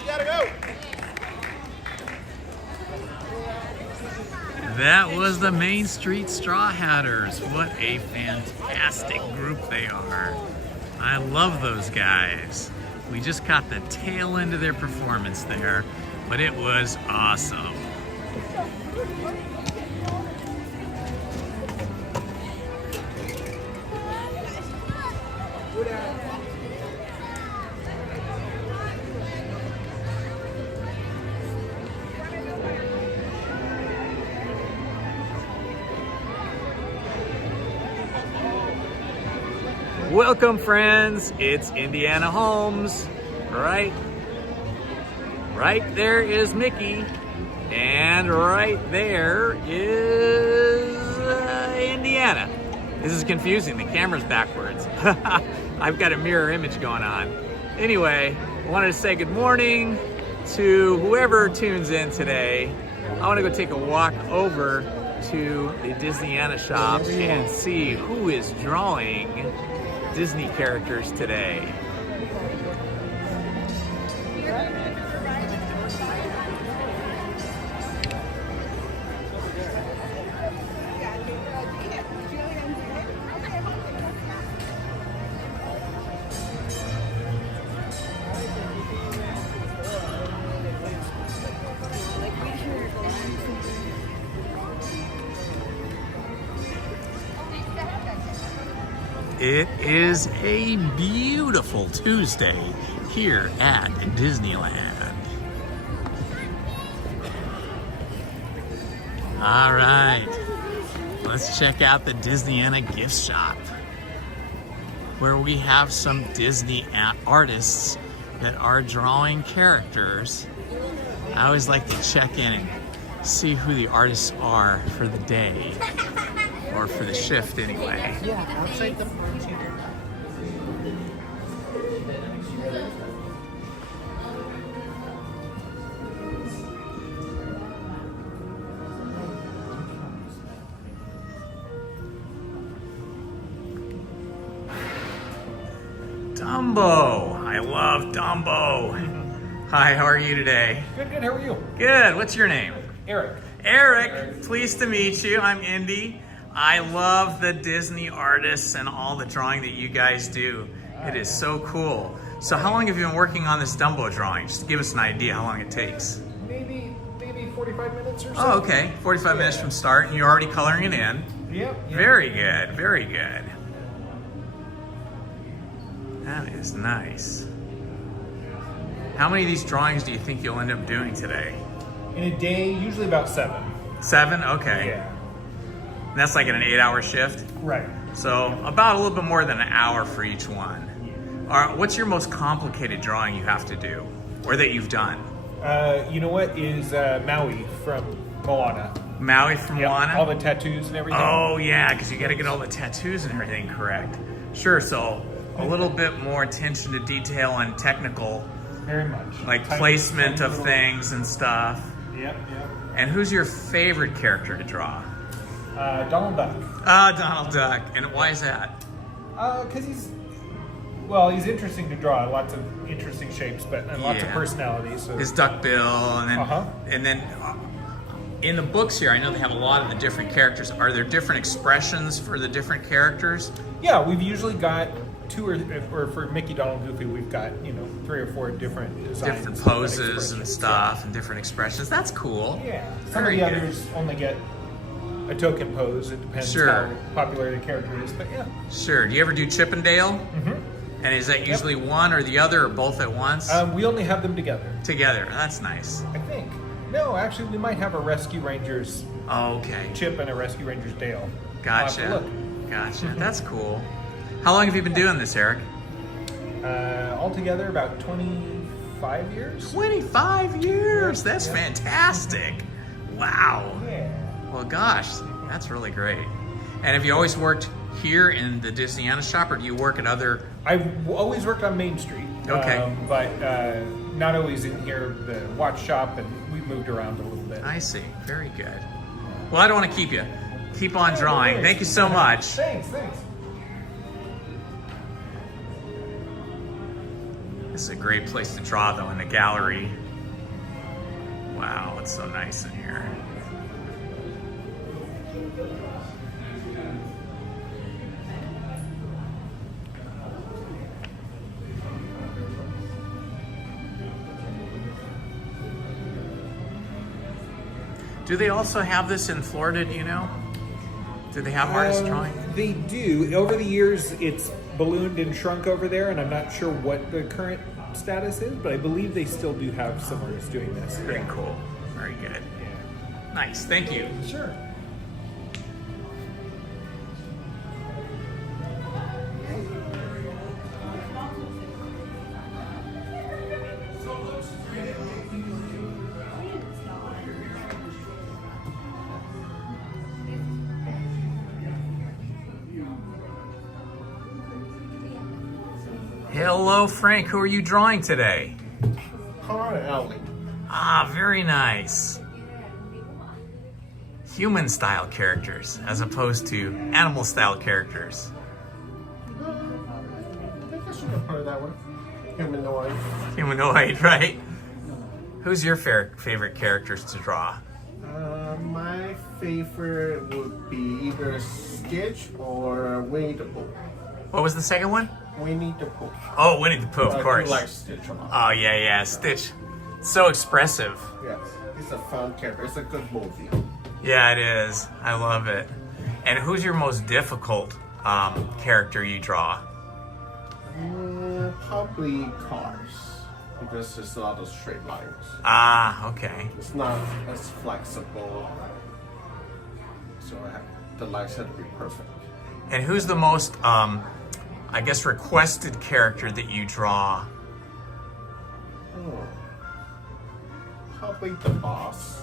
We gotta go. That was the Main Street Straw Hatters. What a fantastic group they are. I love those guys. We just caught the tail end of their performance there, but it was awesome. Welcome, friends. It's Indiana Holmes. Right there is Mickey, and right there is Indiana. This is confusing. The camera's backwards. I've got a mirror image going on. Anyway, I wanted to say good morning to whoever tunes in today. I want to go take a walk over to the Disneyana shop and see who is drawing Disney characters today. It is a beautiful Tuesday here at Disneyland. All right, let's check out the Disneyana gift shop, where we have some Disney artists that are drawing characters. I always like to check in and see who the artists are for the day. Or for the shift anyway. Yeah, outside the Dumbo. I love Dumbo. Hi, how are you today? Good, how are you? Good. What's your name? Eric. Eric. Pleased to meet you. I'm Indy. I love the Disney artists and all the drawing that you guys do. It is so cool. So how long have you been working on this Dumbo drawing? Just to give us an idea how long it takes. Maybe 45 minutes or so. Oh, okay. 45 minutes from start, and you're already coloring it in. Yep. Very good, very good. That is nice. How many of these drawings do you think you'll end up doing today? In a day, usually about 7. 7? Okay. Yeah. And that's like an 8-hour shift? Right. So about a little bit more than an hour for each one. All right, what's your most complicated drawing you have to do, or that you've done? You know what is Maui from Moana? Maui from Moana? All the tattoos and everything. Oh yeah, because you got to get all the tattoos and everything correct. Sure, so a little bit more attention to detail and technical. Very much. Like placement of things and stuff. Yep. And who's your favorite character to draw? Donald Duck. Donald Duck. And why is that? Because he's interesting to draw. Lots of interesting shapes, and lots of personalities. So. His duck bill, and then in the books here, I know they have a lot of the different characters. Are there different expressions for the different characters? Yeah, we've usually got 2 or for Mickey, Donald, Goofy, we've got 3 or 4 different designs, different poses and stuff, and different expressions. That's cool. Yeah, some of the others only get a token pose. It depends how popular the character is, but yeah. Sure. Do you ever do Chip and Dale? Mm-hmm. And is that usually one or the other, or both at once? We only have them together. Together. That's nice. I think. No, actually, we might have a Rescue Rangers Chip and a Rescue Rangers Dale. Gotcha. Gotcha. That's cool. How long have you been doing this, Eric? Altogether, about 25 years. 25 years? That's fantastic. Wow. Yeah. Well, gosh, that's really great. And have you always worked here in the Disneyana shop, or do you work at other? I've always worked on Main Street. Okay. But not always in here, the watch shop, and we've moved around a little bit. I see. Very good. Well, I don't want to keep you. Keep on drawing. Thank you so much. Thanks. This is a great place to draw, though, in the gallery. Wow, it's so nice in here. Do they also have this in Florida, do you know? Do they have artist drawing? They do. Over the years, it's ballooned and shrunk over there, and I'm not sure what the current status is, but I believe they still do have some artists doing this. Very cool. Very good. Yeah. Nice. Thank you. Sure. Hello, Frank. Who are you drawing today? Car alley. Ah, very nice. Human-style characters as opposed to animal-style characters. I think I should have heard that one. Humanoid. Humanoid, right? Who's your favorite characters to draw? My favorite would be either Stitch or Winnie the Pooh. What was the second one? Winnie the Pooh. Oh, Winnie the Pooh, of course. I do like Stitch a lot. Oh, yeah. Stitch. So expressive. Yes, it's a fun character. It's a good movie. Yeah, it is. I love it. And who's your most difficult character you draw? Probably Cars, because there's a lot of straight lines. Ah, okay. It's not as flexible, so the lines have to be perfect. And who's the most, I guess, requested character that you draw? Probably the boss,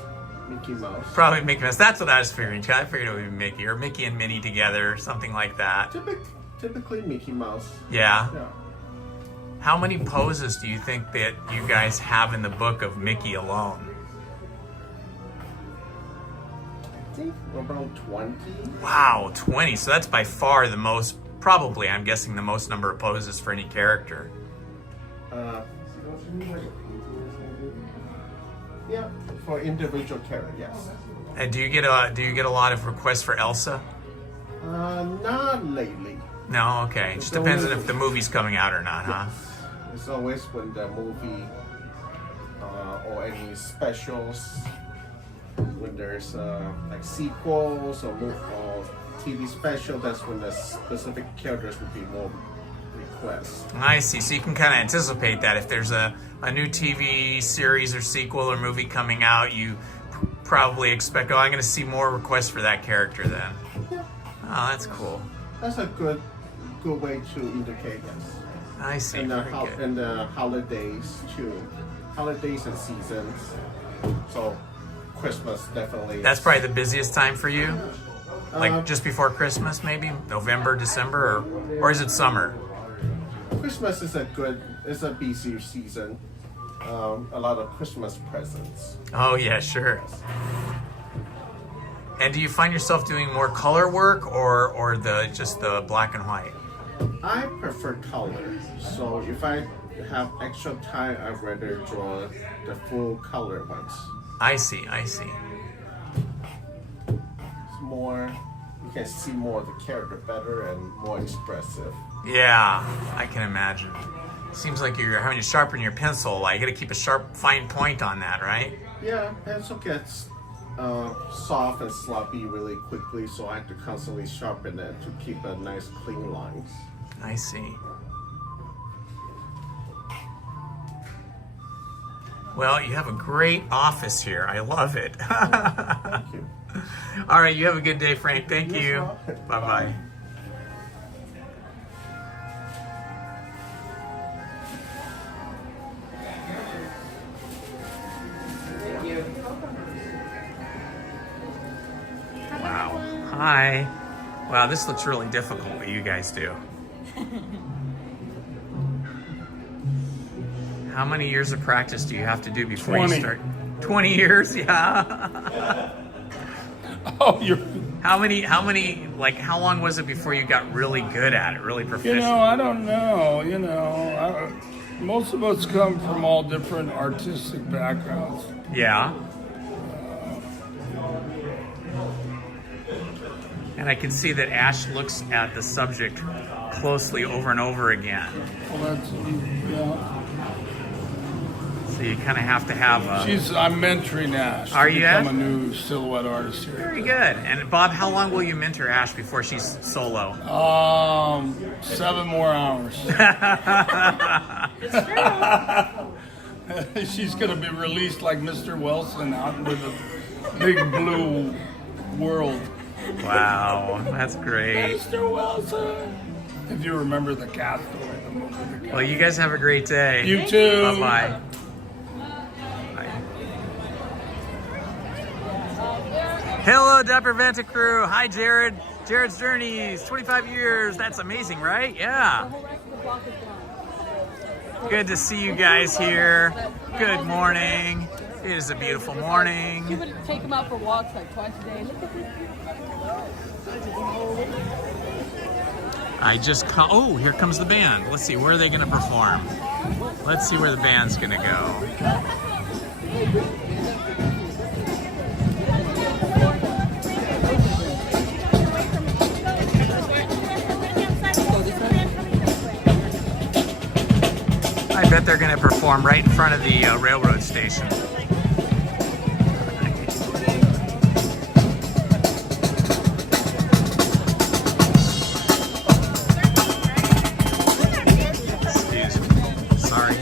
Mickey Mouse. Probably Mickey Mouse. That's what I was figuring. I figured it would be Mickey, or Mickey and Minnie together, or something like that. Typically Mickey Mouse. Yeah. Yeah. How many poses do you think that you guys have in the book of Mickey alone? I think around 20. Wow, 20. So that's by far the most, probably, I'm guessing, the most number of poses for any character. Yeah, for individual character, yes. And do you get a lot of requests for Elsa? Not lately. No, okay. Just depends on if the movie's coming out or not, huh? It's always when the movie or any specials, when there's like sequels or TV special, that's when the specific characters would be more requests. I see. So you can kind of anticipate that if there's a new TV series or sequel or movie coming out, you probably expect, oh, I'm going to see more requests for that character then. Yeah. Oh, that's cool. That's a good way to indicate this. I see. And Very good. and the holidays too, holidays and seasons. So Christmas definitely. That's probably the busiest time for you? Like just before Christmas, maybe? November, December, or is it summer? Christmas is it's a busy season. A lot of Christmas presents. Oh, yeah, sure. And do you find yourself doing more color work or just the black and white? I prefer color. So if I have extra time, I'd rather draw the full color ones. I see. It's more, you can see more of the character better and more expressive. Yeah, I can imagine. Seems like you're having to sharpen your pencil. Like, you got to keep a sharp, fine point on that, right? Yeah, pencil gets soft and sloppy really quickly, so I have to constantly sharpen it to keep a nice clean lines. I see. Well, you have a great office here. I love it. Thank you. All right, you have a good day, Frank. Thank Yes, you. well. Bye-bye. Wow. Hi. Wow, this looks really difficult what you guys do. How many years of practice do you have to do before 20. you start? 20 years? Yeah. Oh, you're. How many, like, how long was it before you got really good at it, really proficient? I don't know. Most of us come from all different artistic backgrounds. Yeah. And I can see that Ash looks at the subject closely over and over again. Well, that's, yeah. So you kind of have to have a... I'm mentoring Ash. Are to you, become Ash? a new silhouette artist here. Very good. And Bob, how long will you mentor Ash before she's solo? 7 more hours. She's gonna be released like Mr. Wilson out into the big blue world. Wow, that's great. Mr. Wilson. If you remember the Castaway, the movie. Well, you guys have a great day. You too. Bye-bye. Hello, Dapper Vanta crew. Hi, Jared. Jared's Journeys, 25 years. That's amazing, right? Yeah. Good to see you guys here. Good morning. It is a beautiful She morning. would take them out for walks like twice a day. Look at this. I just oh, here comes the band. Let's see, where are they going to perform? Let's see where the band's going to go. I bet they're going to perform right in front of the railroad station. Excuse me. Sorry.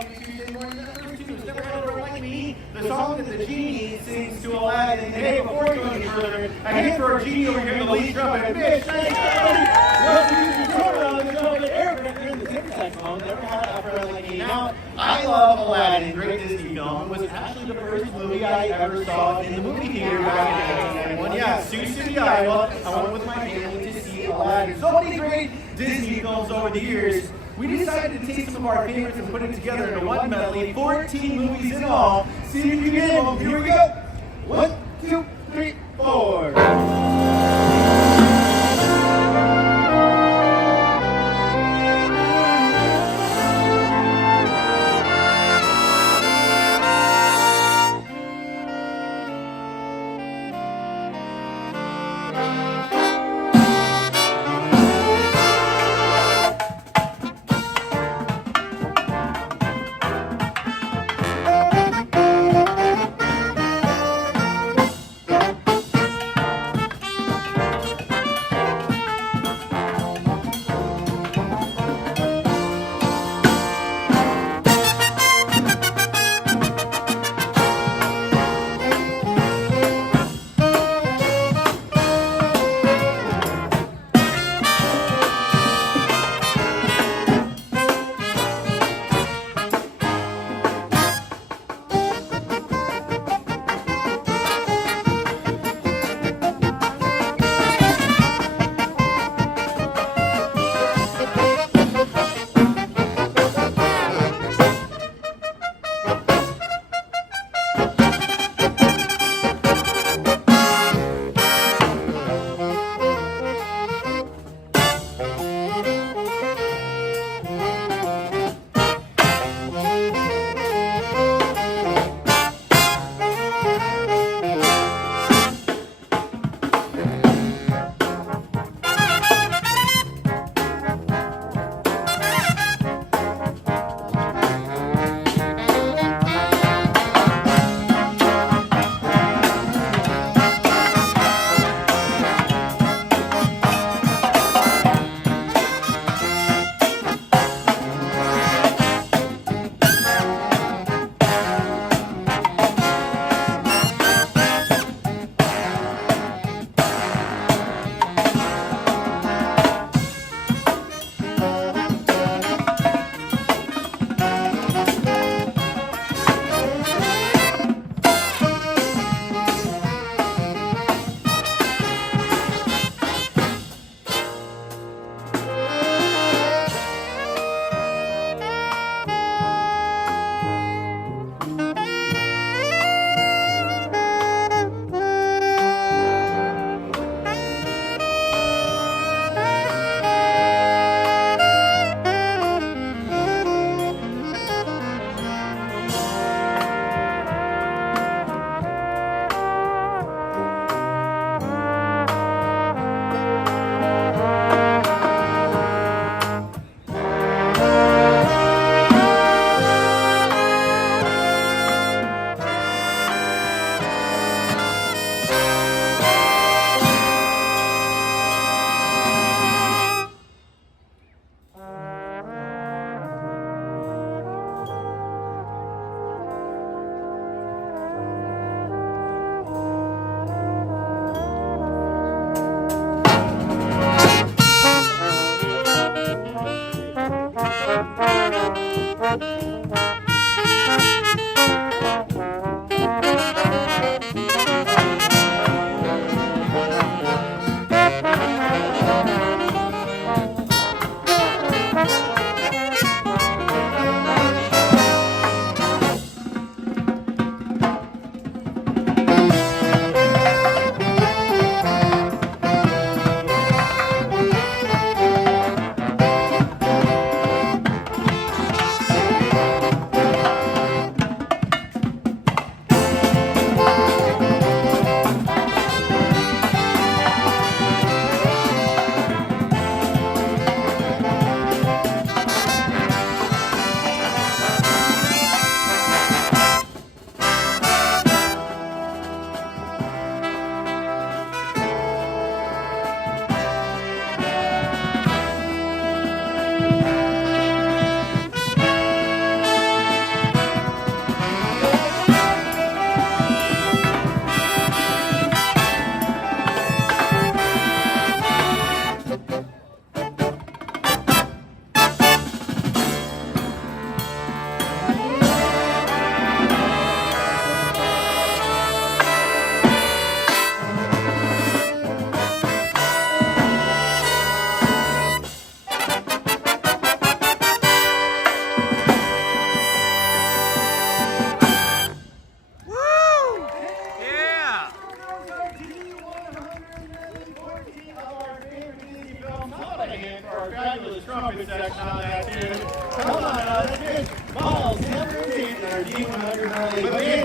lovely Tuesday morning. Number 2 is Never Had a Friend Like Me, the song that the genie sings to Aladdin. And hey, before we go any further, a hand for our genie over here in the lead trumpet. Mitch, thank you. We also use the tutorial on the trumpet. Eric, here in the tenor saxophone. Never Had a Friend Like Me. Now, I love Aladdin, great Disney film. It was actually the first movie I ever saw in the movie theater back in 1991. Yeah, Sioux City, Iowa. I went with my family to see Aladdin. So many great Disney films over the years. We decided to take some of our favorites and put it together into one medley. 14 movies in all. See if you can name them. Here we go. 1, 2, 3, 4. come on, that's good. Balls, numbers, and our G100. But wait.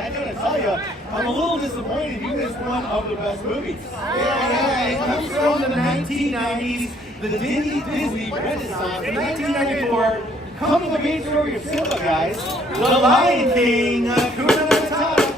I gotta tell you, I'm a little disappointed. You missed one of the best movies. Yeah, it comes from the 1990s, the Disney Renaissance, in 1994. Coming of age story of Simba, guys. The Lion King, Hakuna Matata.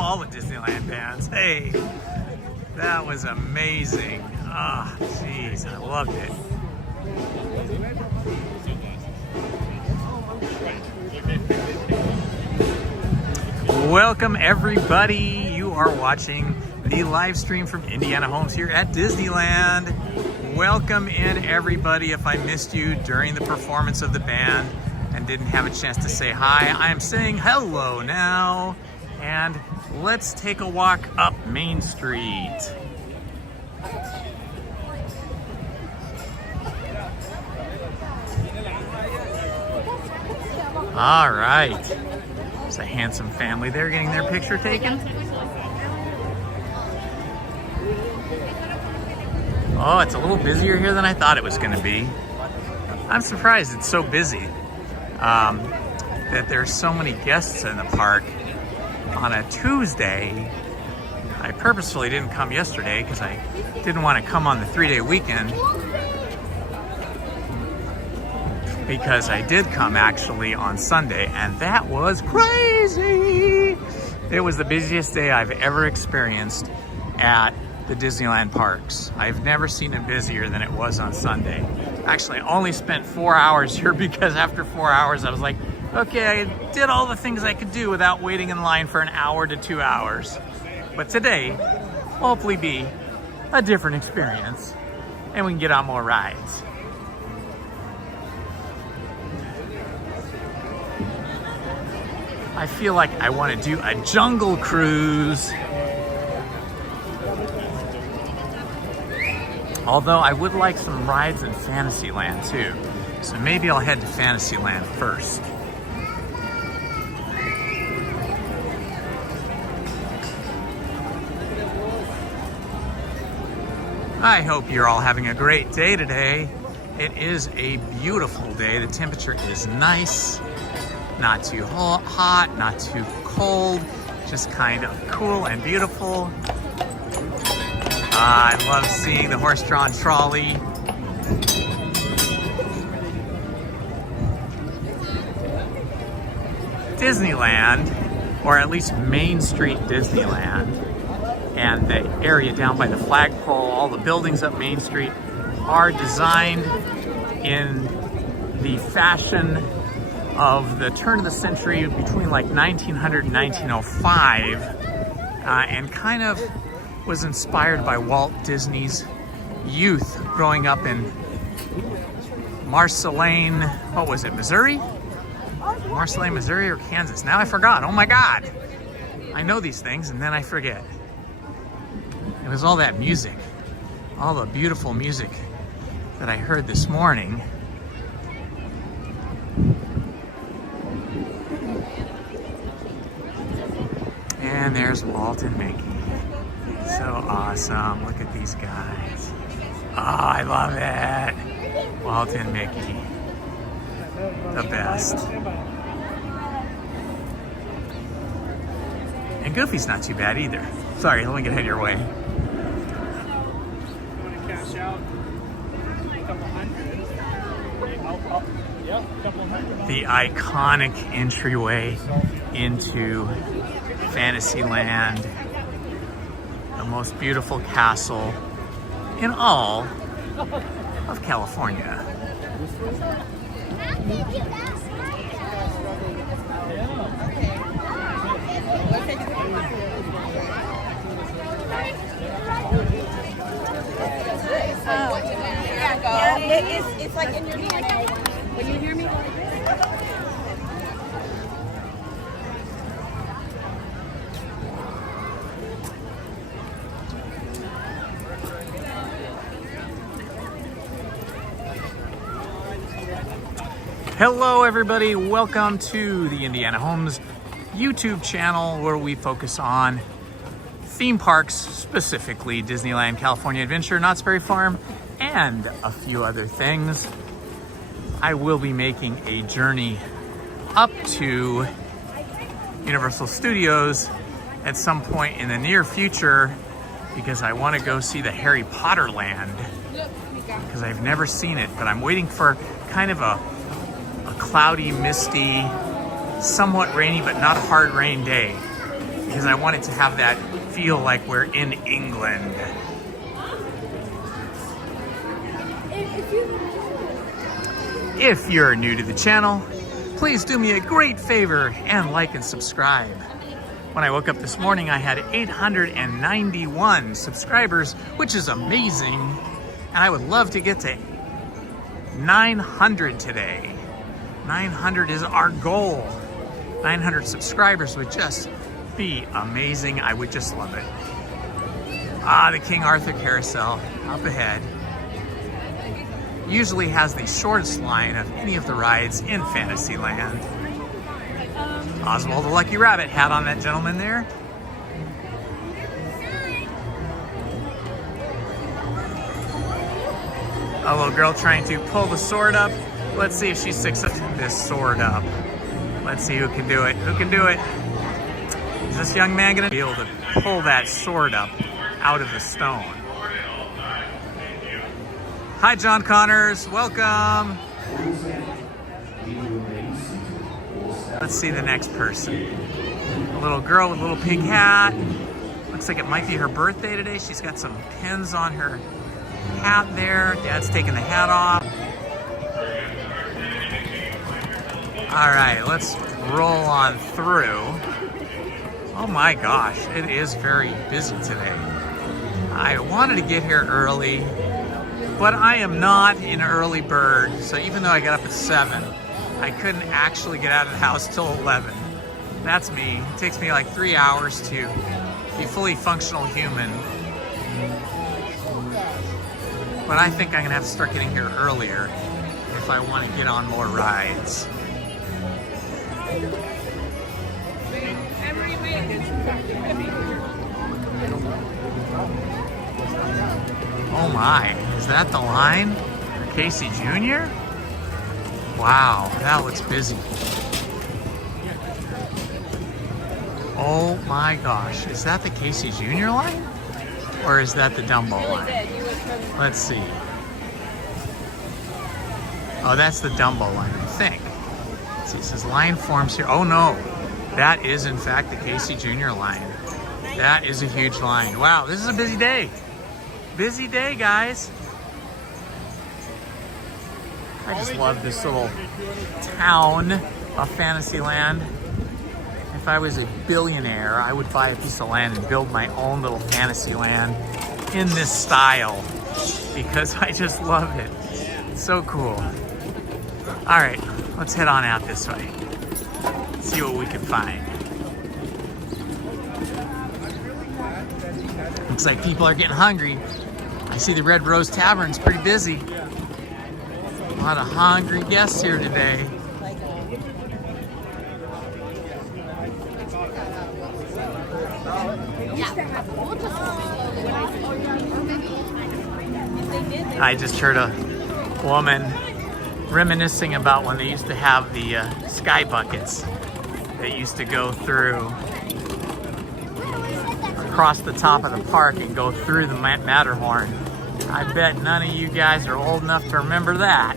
all the Disneyland bands. Hey, that was amazing. Ah, jeez, I loved it. Welcome everybody. You are watching the live stream from Indiana Holmes here at Disneyland. Welcome in everybody. If I missed you during the performance of the band and didn't have a chance to say hi, I am saying hello now. And let's take a walk up Main Street. All right. There's a handsome family there getting their picture taken. Oh, it's a little busier here than I thought it was going to be. I'm surprised it's so busy. That there's so many guests in the park on a Tuesday. I purposefully didn't come yesterday because I didn't want to come on the 3-day weekend, because I did come actually on Sunday, and that was crazy. It was the busiest day I've ever experienced at the Disneyland parks. I've never seen it busier than it was on Sunday. Actually, I only spent 4 hours here because after 4 hours I was like, okay, I did all the things I could do without waiting in line for an hour to 2 hours. But today will hopefully be a different experience and we can get on more rides. I feel like I want to do a jungle cruise. Although I would like some rides in Fantasyland too. So maybe I'll head to Fantasyland first. I hope you're all having a great day today. It is a beautiful day. The temperature is nice. Not too hot, not too cold. Just kind of cool and beautiful. I love seeing the horse-drawn trolley. Disneyland, or at least Main Street Disneyland, and the area down by the flagpole, all the buildings up Main Street are designed in the fashion of the turn of the century between like 1900 and 1905, and kind of was inspired by Walt Disney's youth growing up in Marceline, what was it, Missouri? Marceline, Missouri or Kansas? Now I forgot. Oh my God. I know these things and then I forget. It was all that music, all the beautiful music that I heard this morning. And there's Walt and Mickey. So awesome. Look at these guys. Oh, I love it. Walt and Mickey. The best. And Goofy's not too bad either. Sorry, let me get ahead of your way. Cash out a couple hundred. The iconic entryway into Fantasyland. The most beautiful castle in all of California. It's like in your DNA. When you hear me? Hello everybody, welcome to the Indiana Holmes YouTube channel where we focus on theme parks, specifically Disneyland, California Adventure, Knott's Berry Farm, and a few other things. I will be making a journey up to Universal Studios at some point in the near future because I want to go see the Harry Potter land because I've never seen it, but I'm waiting for kind of a cloudy, misty, somewhat rainy, but not a hard rain day because I want it to have that feel like we're in England. If you're new to the channel, please do me a great favor and like and subscribe. When I woke up this morning, I had 891 subscribers, which is amazing. And I would love to get to 900 today. 900 is our goal. 900 subscribers would just be amazing. I would just love it. Ah, the King Arthur Carousel up ahead. Usually has the shortest line of any of the rides in Fantasyland. Oswald the Lucky Rabbit hat on that gentleman there. A little girl trying to pull the sword up. Let's see if she sticks this sword up. Let's see who can do it. Who can do it? Is this young man gonna be able to pull that sword up out of the stone? Hi, John Connors. Welcome. Let's see the next person. A little girl with a little pink hat. Looks like it might be her birthday today. She's got some pins on her hat there. Dad's taking the hat off. All right, let's roll on through. Oh my gosh, it is very busy today. I wanted to get here early, but I am not an early bird. So even though I got up at 7, I couldn't actually get out of the house till 11. That's me. It takes me like 3 hours to be fully functional human. But I think I'm gonna have to start getting here earlier if I want to get on more rides. Oh my, is that the line for Casey Jr.? Wow, that looks busy. Oh my gosh, is that the Casey Jr. line? Or is that the Dumbo line? Let's see. Oh, that's the Dumbo line, I think. Let's see, it says line forms here. Oh no, that is in fact the Casey Jr. line. That is a huge line. Wow, this is a busy day. Busy day, guys. I just love this little town of Fantasyland. If I was a billionaire, I would buy a piece of land and build my own little Fantasyland in this style because I just love it. It's so cool. All right, let's head on out this way. See what we can find. Looks like people are getting hungry. I see the Red Rose Tavern's pretty busy. A lot of hungry guests here today. I just heard a woman reminiscing about when they used to have the sky buckets that used to go through across the top of the park and go through the Matterhorn. I bet none of you guys are old enough to remember that.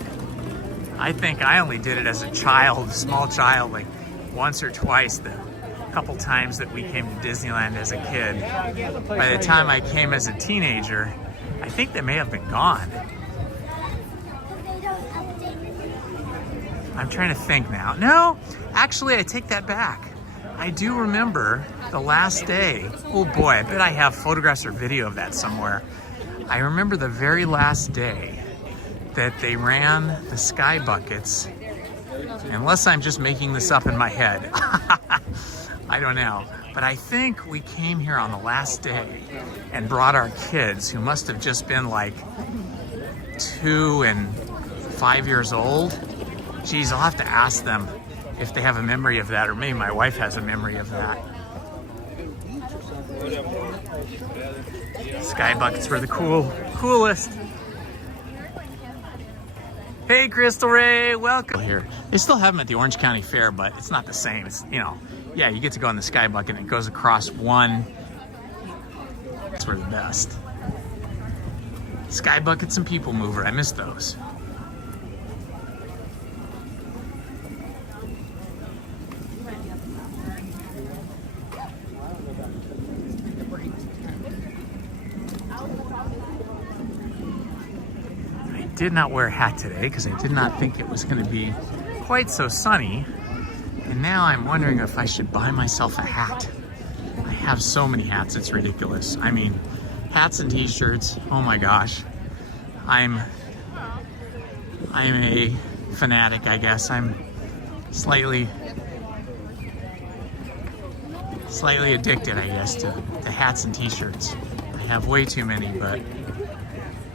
I think I only did it as a child, a small child, like once or twice the couple times that we came to Disneyland as a kid. By the time I came as a teenager, I think they may have been gone. I'm trying to think now. No, actually I take that back. I do remember the last day. Oh boy, I bet I have photographs or video of that somewhere. I remember the very last day that they ran the sky buckets, unless I'm just making this up in my head. I don't know. But I think we came here on the last day and brought our kids, who must have just been like 2 and 5 years old. Geez, I'll have to ask them if they have a memory of that, or maybe my wife has a memory of that. Sky buckets were the coolest. Hey, Crystal Ray, welcome. Here, they still have them at the Orange County Fair, but it's not the same. It's, you know, yeah, you get to go in the sky bucket and it goes across one. It's for the best. Sky buckets and people mover, I miss those. did not wear a hat today because I did not think it was going to be quite so sunny. And now I'm wondering if I should buy myself a hat. I have so many hats, it's ridiculous. I mean, hats and t-shirts, oh my gosh. I'm a fanatic, I guess. I'm slightly addicted, I guess, to hats and t-shirts. I have way too many, but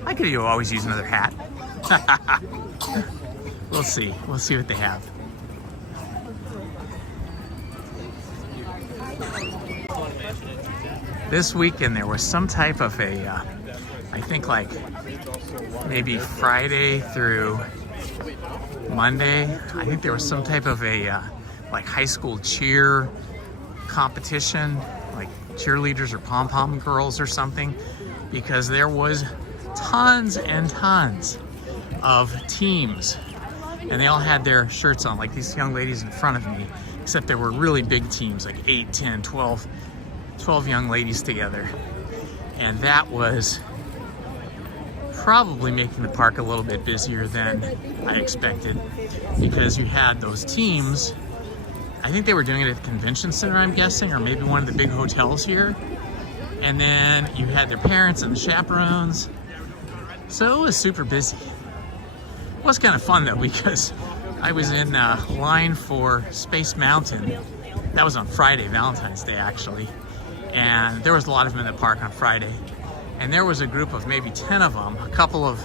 I could always use another hat. We'll see what they have. This weekend there was some type of a, I think like maybe Friday through Monday, I think there was some type of a like high school cheer competition, like cheerleaders or pom-pom girls or something, because there was tons and tons of teams and they all had their shirts on, like these young ladies in front of me, except there were really big teams, like 8, 10, 12 young ladies together. And that was probably making the park a little bit busier than I expected, because you had those teams. I think they were doing it at the convention center, I'm guessing, or maybe one of the big hotels here. And then you had their parents and the chaperones. So it was super busy. It was kind of fun though, because I was in line for Space Mountain. That was on Friday, Valentine's Day actually. And there was a lot of them in the park on Friday. And there was a group of maybe 10 of them, a couple of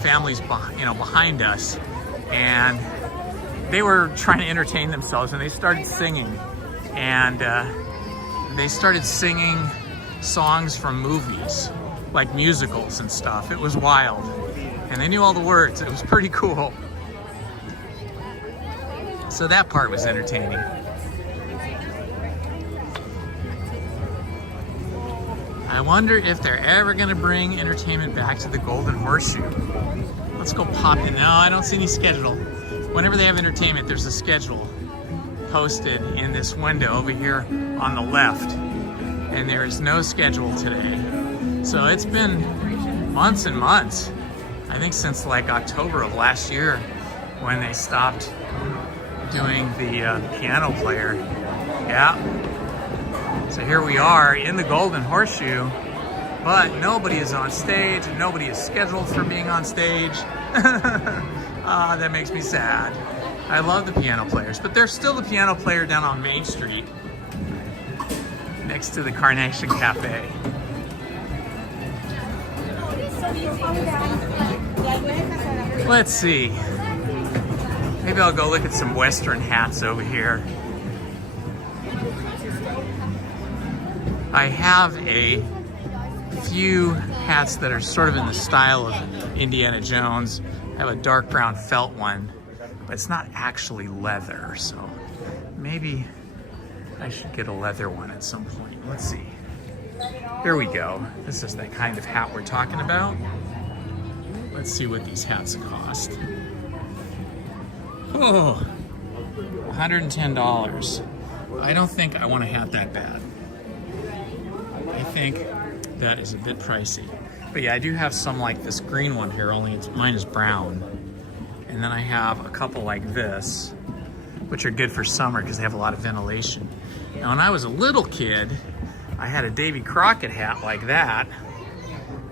families behind us. And they were trying to entertain themselves and they started singing. And they started singing songs from movies, like musicals and stuff. It was wild. And they knew all the words. It was pretty cool. So that part was entertaining. I wonder if they're ever going to bring entertainment back to the Golden Horseshoe. Let's go pop in. No, I don't see any schedule. Whenever they have entertainment, there's a schedule posted in this window over here on the left. And there is no schedule today. So it's been months and months. I think since like October of last year when they stopped doing the piano player. Yeah. So here we are in the Golden Horseshoe, but nobody is on stage and nobody is scheduled for being on stage. That makes me sad. I love the piano players, but there's still the piano player down on Main Street next to the Carnation Cafe. Let's see. Maybe I'll go look at some Western hats over here. I have a few hats that are sort of in the style of Indiana Jones. I have a dark brown felt one, but it's not actually leather, so maybe I should get a leather one at some point. Let's see. Here we go. This is the kind of hat we're talking about. Let's see what these hats cost. Oh, $110. I don't think I want a hat that bad. I think that is a bit pricey. But yeah, I do have some like this green one here, only mine is brown. And then I have a couple like this, which are good for summer because they have a lot of ventilation. Now, when I was a little kid, I had a Davy Crockett hat like that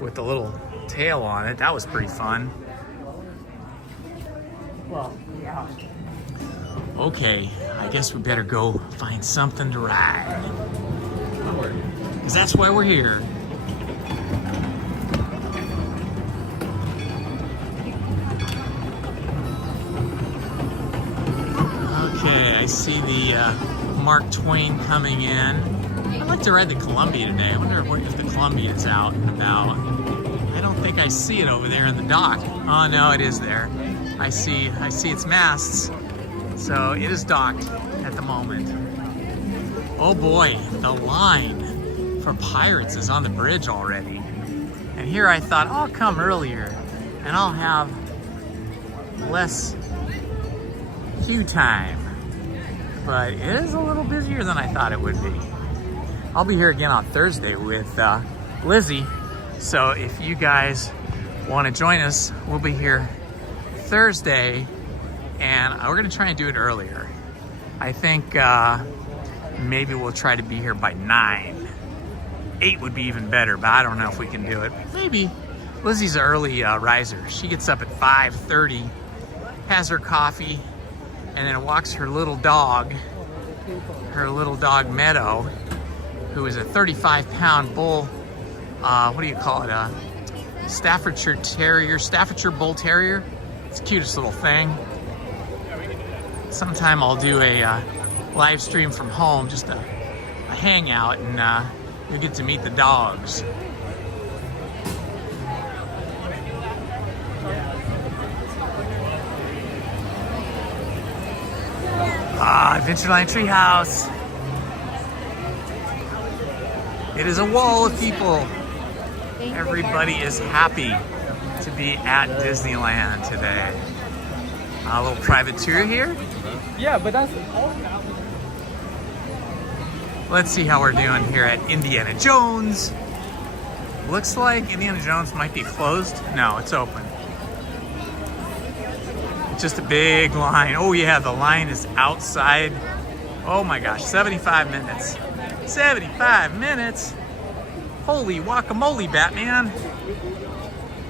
with the little tail on it. That was pretty fun. Well, yeah. Okay, I guess we better go find something to ride. Because that's why we're here. Okay, I see the Mark Twain coming in. I'd like to ride the Columbia today. I wonder if the Columbia is out and about. I don't think I see it over there in the dock. Oh no, it is there. I see its masts. So it is docked at the moment. Oh boy, the line for Pirates is on the bridge already. And here I thought I'll come earlier and I'll have less queue time. But it is a little busier than I thought it would be. I'll be here again on Thursday with Lizzie. So if you guys want to join us, we'll be here Thursday, and we're going to try and do it earlier. I think maybe we'll try to be here by 9. 8 would be even better, but I don't know if we can do it. Maybe. Lizzie's an early riser. She gets up at 5:30, has her coffee, and then walks her little dog Meadow, who is a 35-pound bull. What do you call it? Staffordshire Bull Terrier. It's the cutest little thing. Sometime I'll do a live stream from home, just a hangout, and you'll get to meet the dogs. Adventureland Treehouse. It is a wall of people. Everybody is happy to be at Disneyland today. A little private tour here. Yeah, but that's... Let's see how we're doing here at Indiana Jones. Looks like Indiana Jones might be closed. No, it's open. Just a big line. Oh yeah, the line is outside. Oh my gosh, 75 minutes. 75 minutes. Holy guacamole, Batman.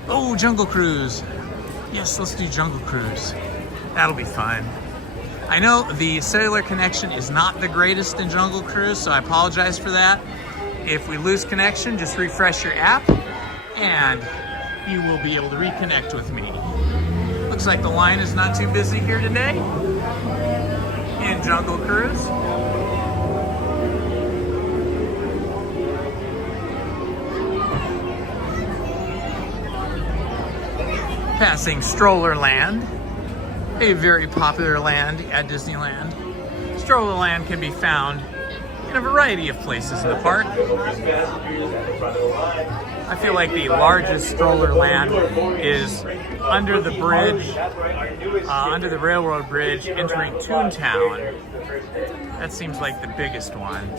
Oh, Jungle Cruise. Yes, let's do Jungle Cruise. That'll be fun. I know the cellular connection is not the greatest in Jungle Cruise, so I apologize for that. If we lose connection, just refresh your app and you will be able to reconnect with me. Looks like the line is not too busy here today in Jungle Cruise. Passing Stroller Land, a very popular land at Disneyland. Stroller Land can be found in a variety of places in the park. I feel like the largest stroller land is under the bridge, under the railroad bridge entering Toontown. That seems like the biggest one.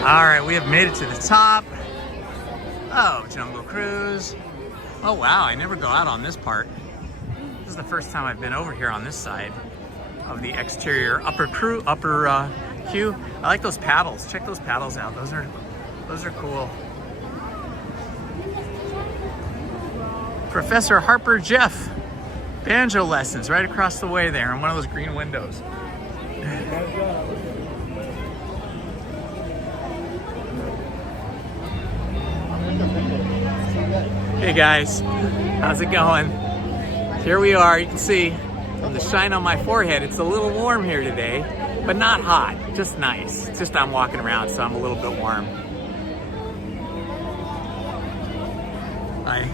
All right, we have made it to the top of Jungle Cruise. Oh wow, I never go out on this part. This is the first time I've been over here on this side of the exterior upper queue. I like those paddles. Check those paddles out. Those are cool. Professor Harper Jeff banjo lessons right across the way there in one of those green windows. Hey guys, how's it going? Here we are. You can see from the shine on my forehead, it's a little warm here today, but not hot, just nice. It's just I'm walking around, so I'm a little bit warm. I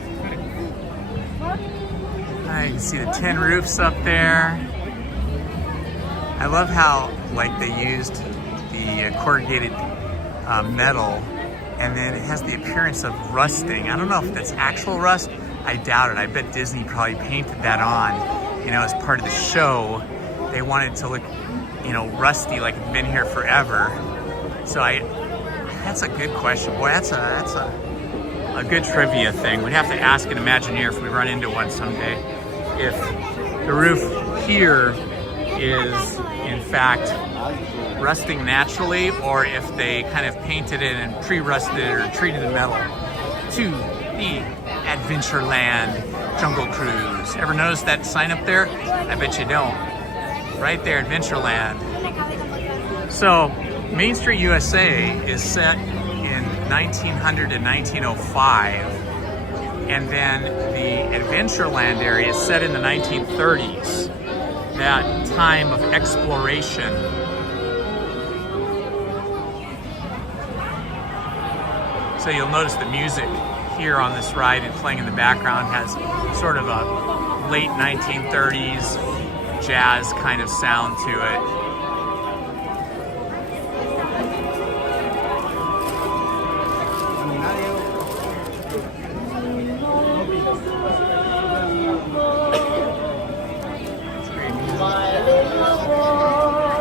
can see the tin roofs up there. I love how like they used the corrugated metal, and then it has the appearance of rusting. I don't know if that's actual rust. I doubt it. I bet Disney probably painted that on, you know, as part of the show. They wanted to look, you know, rusty, like it's been here forever. So that's a good question. Boy, that's a good trivia thing. We'd have to ask an Imagineer if we run into one someday, if the roof here is in fact rusting naturally, or if they kind of painted it and pre-rusted it or treated the metal to the Adventureland Jungle Cruise. Ever notice that sign up there? I bet you don't. Right there, Adventureland. So, Main Street USA is set in 1900 and 1905, and then the Adventureland area is set in the 1930s, that time of exploration. So you'll notice the music here on this ride and playing in the background has sort of a late 1930s jazz kind of sound to it.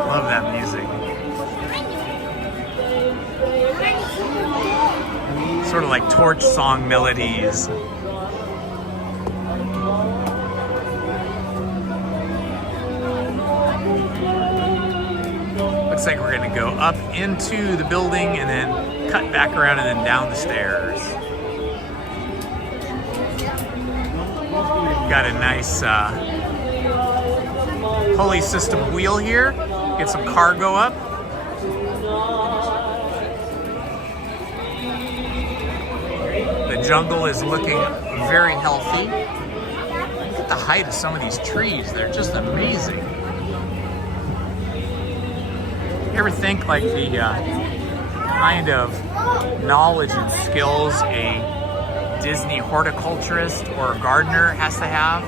Love that music. sort of like torch song melodies. Looks like we're gonna go up into the building and then cut back around and then down the stairs. Got a nice pulley system wheel here. Get some cargo up. The jungle is looking very healthy. Look at the height of some of these trees. They're just amazing. You ever think like the kind of knowledge and skills a Disney horticulturist or a gardener has to have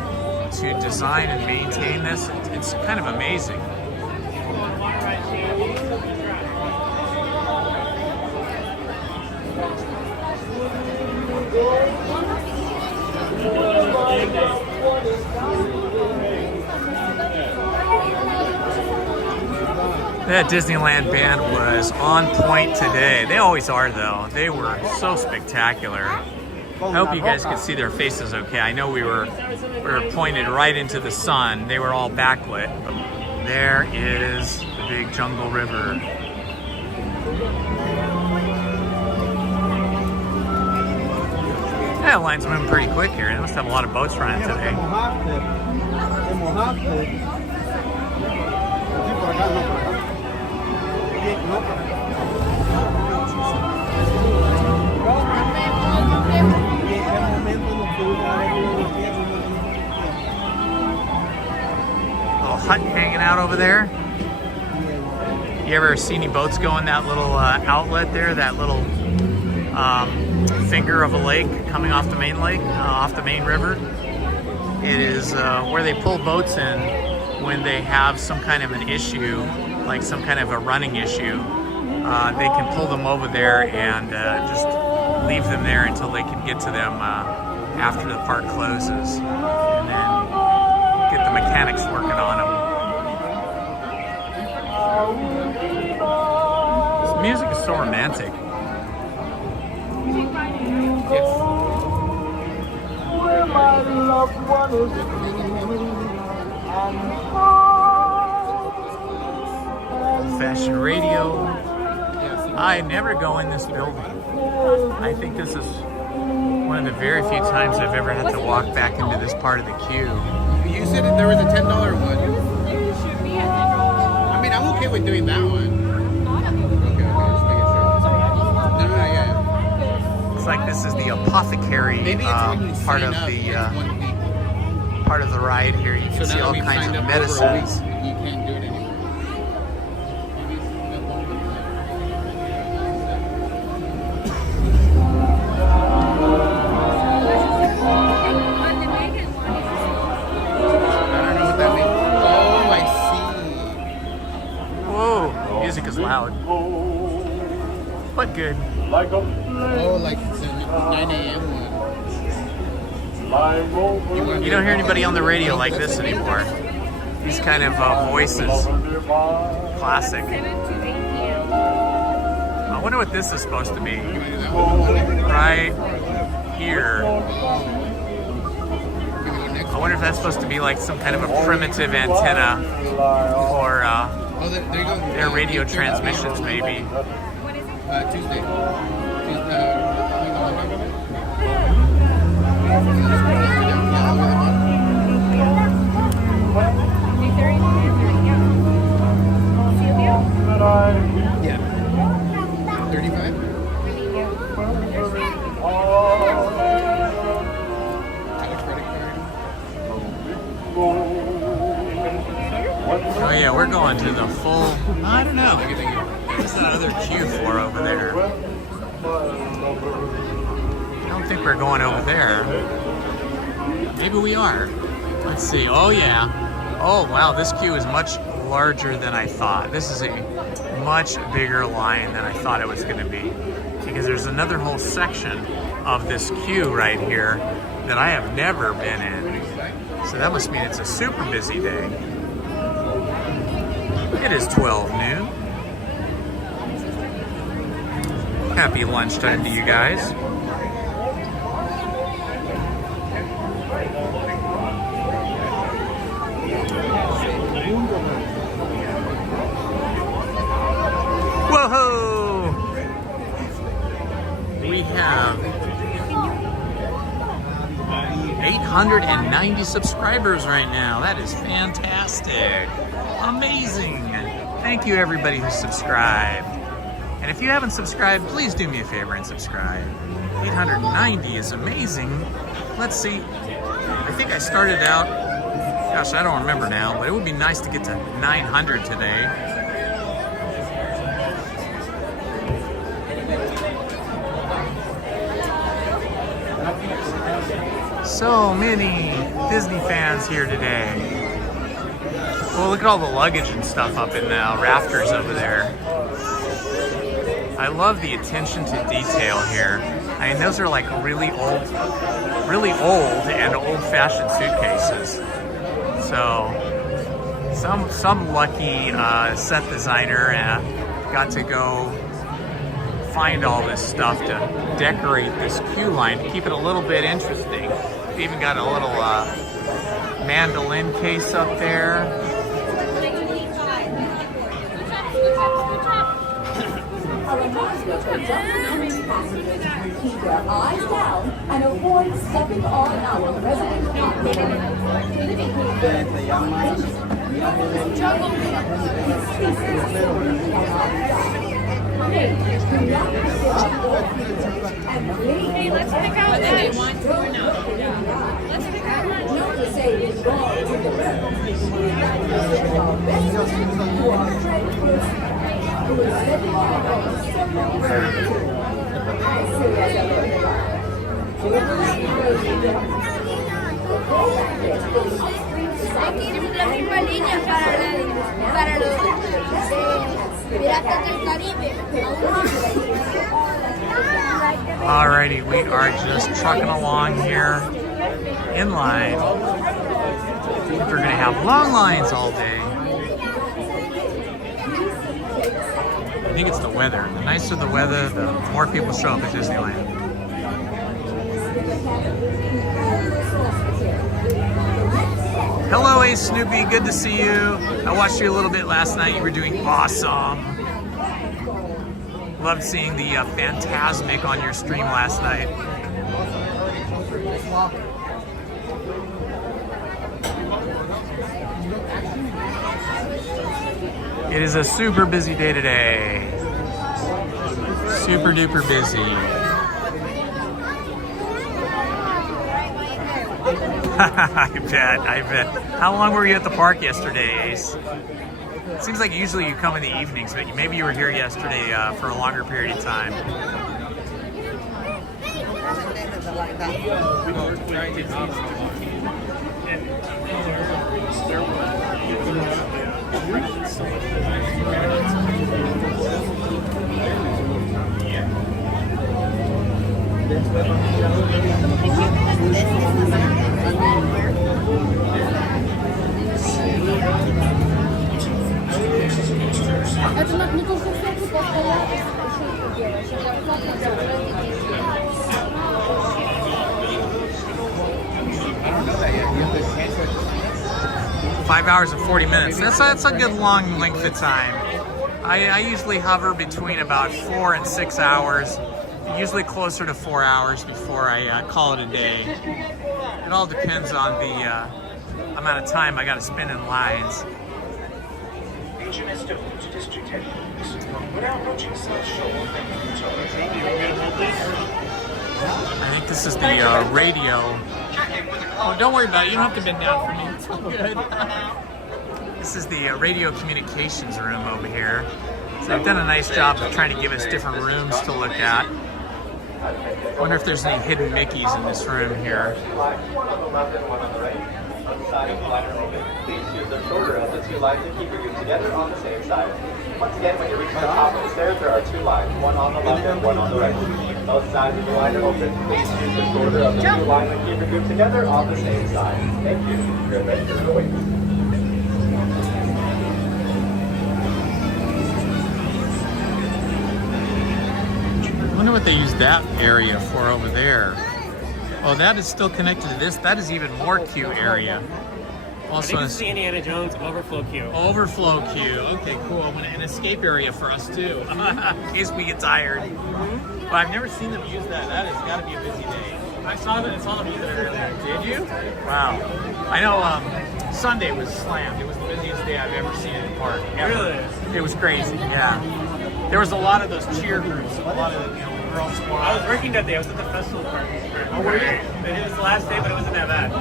to design and maintain this? It's kind of amazing. That Disneyland band was on point today. They always are, though. They were so spectacular. I hope you guys could see their faces okay. I know we were pointed right into the sun. They were all backlit. But there is the big jungle river. That line's moving pretty quick here. They must have a lot of boats running today. Little hut hanging out over there. You ever see any boats go in that little outlet there? That little finger of a lake coming off the main lake, off the main river. It is where they pull boats in when they have some kind of an issue, like some kind of a running issue. They can pull them over there and just leave them there until they can get to them after the park closes, and then get the mechanics working on them. This music is so romantic. Old-fashioned radio. I never go in this building. I think this is one of the very few times I've ever had to walk back into this part of the queue. You said that there was a $10 one. I mean, I'm okay with doing that one. Okay, just making sure. No, yeah. Looks like this is the apothecary part of the ride here. You can see all kinds of medicines. You can't do it anymore. Loud, but good. Oh, like it's a 9 a.m. one. You don't hear anybody on the radio like this anymore. These kind of voices. Classic. I wonder what this is supposed to be. Right here. I wonder if that's supposed to be like some kind of a primitive antenna for their radio transmissions, maybe. Tuesday. Yeah. 35? Oh yeah, we're going to the full, I don't know. There's that other queue floor over there. I don't think we're going over there. Maybe we are. Let's see. Oh yeah. Oh wow, this queue is much larger than I thought. This is a much bigger line than I thought it was going to be. Because there's another whole section of this queue right here that I have never been in. So that must mean it's a super busy day. It is 12 noon. Happy lunchtime to you guys. 390 subscribers right now. That is fantastic. Amazing. Thank you everybody who subscribed. And if you haven't subscribed, please do me a favor and subscribe. 890 is amazing. Let's see. I think I started out, gosh, I don't remember now, but it would be nice to get to 900 today. So many Disney fans here today. Well, look at all the luggage and stuff up in the rafters over there. I love the attention to detail here. I mean, those are like really old and old-fashioned suitcases. So, some lucky set designer got to go find all this stuff to decorate this queue line to keep it a little bit interesting. We even got a little mandolin case up there. Keep your eyes down and avoid stepping on our resident Hey, let's pick out what they want to or no. Yeah. Let's pick out one. Not to say it's wrong to the rest. You are a trained person who is stepping on our Hicimos la misma línea para los Piratas del Caribe. Alrighty, we are just trucking along here in line. We're gonna have long lines all day. I think it's the weather. The nicer the weather, the more people show up at Disneyland. Hello, Ace Snoopy. Good to see you. I watched you a little bit last night. You were doing awesome. Loved seeing the Phantasmic on your stream last night. It is a super busy day today. Super duper busy. I bet. How long were you at the park yesterday, Ace? It seems like usually you come in the evenings, but maybe you were here yesterday for a longer period of time. Five hours and 40 minutes. That's a good long length of time. I usually hover between about 4 and 6 hours. Usually closer to 4 hours before I call it a day. It all depends on the amount of time I got to spend in lines. I think this is the radio. Oh, don't worry about it. You don't have to bend down for me. It's all good. This is the radio communications room over here. So they've done a nice job of trying to give us different rooms to look at. I wonder if there's any hidden Mickeys in this room here. Please use the shorter of the two lines to keep your group together on the same side. Once again, when you reach the top of the stairs, there are two lines, one on the left and one on the right. Both sides of the line are open. Please use the shorter of the two lines to keep your group together on the same side. Thank you. You're ready to go. I wonder what they use that area for over there. Oh, that is still connected to this. That is even more queue area. Also, I think this is the Indiana Jones overflow queue. Overflow queue. Okay, cool. An escape area for us too, in case we get tired. But I've never seen them use that. That has got to be a busy day. I saw the music earlier. Did you? Wow. I know Sunday was slammed. It was the busiest day I've ever seen in the park. Ever. Really? It was crazy, yeah. There was a lot of those cheer groups, a lot of, girl squad. I was working that day. I was at the festival park. Oh, were you? It was the last day, but it wasn't that bad.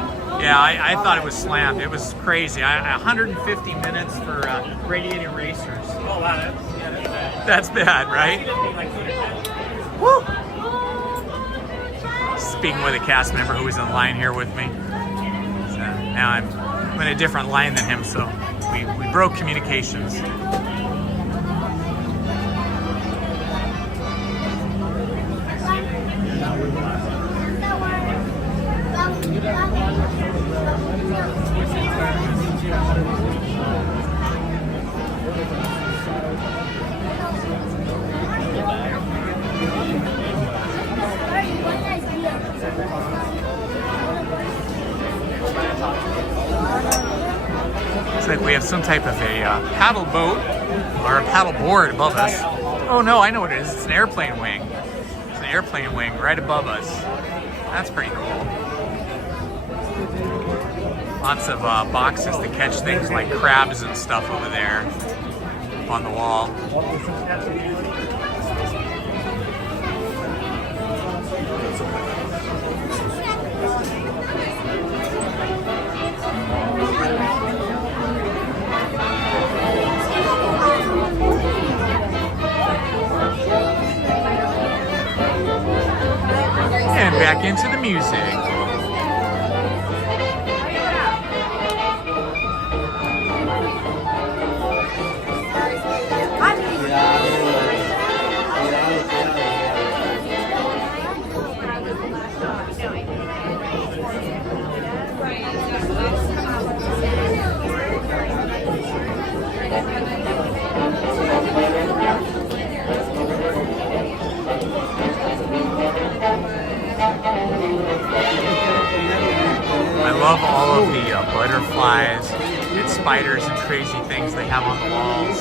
Yeah, I thought it was slammed. It was crazy. 150 minutes for Radiator Racers. Oh, wow. That's bad. That's bad, right? Woo! Speaking with a cast member who was in line here with me. So now I'm in a different line than him, so we broke communications. Looks like we have some type of a paddle boat or a paddle board above us. Oh no, I know what it is. It's an airplane wing. It's an airplane wing right above us. That's pretty cool. Lots of boxes to catch things like crabs and stuff over there up on the wall. And back into the music. I love all of the butterflies and spiders and crazy things they have on the walls.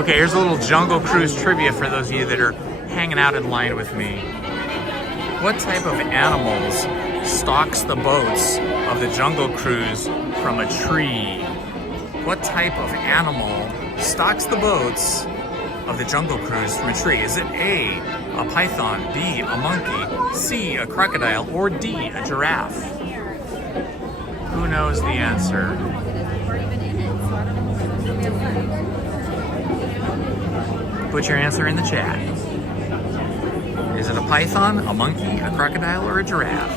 Okay, here's a little Jungle Cruise trivia for those of you that are hanging out in line with me. What type of animals stalks the boats of the Jungle Cruise from a tree? What type of animal stalks the boats of the Jungle Cruise from a tree? Is it A, a python, B, a monkey, C, a crocodile, or D, a giraffe? Who knows the answer? Put your answer in the chat. Is it a python, a monkey, a crocodile, or a giraffe?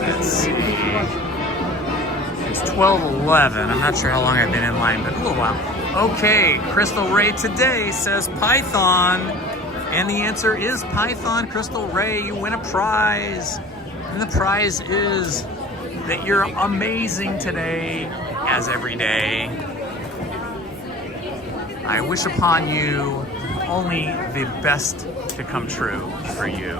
Let's see. It's 12:11. I'm not sure how long I've been in line, but a little while. Okay, Crystal Ray today says Python. And the answer is Python. Crystal Ray, you win a prize. And the prize is that you're amazing today, as every day. I wish upon you only the best to come true for you.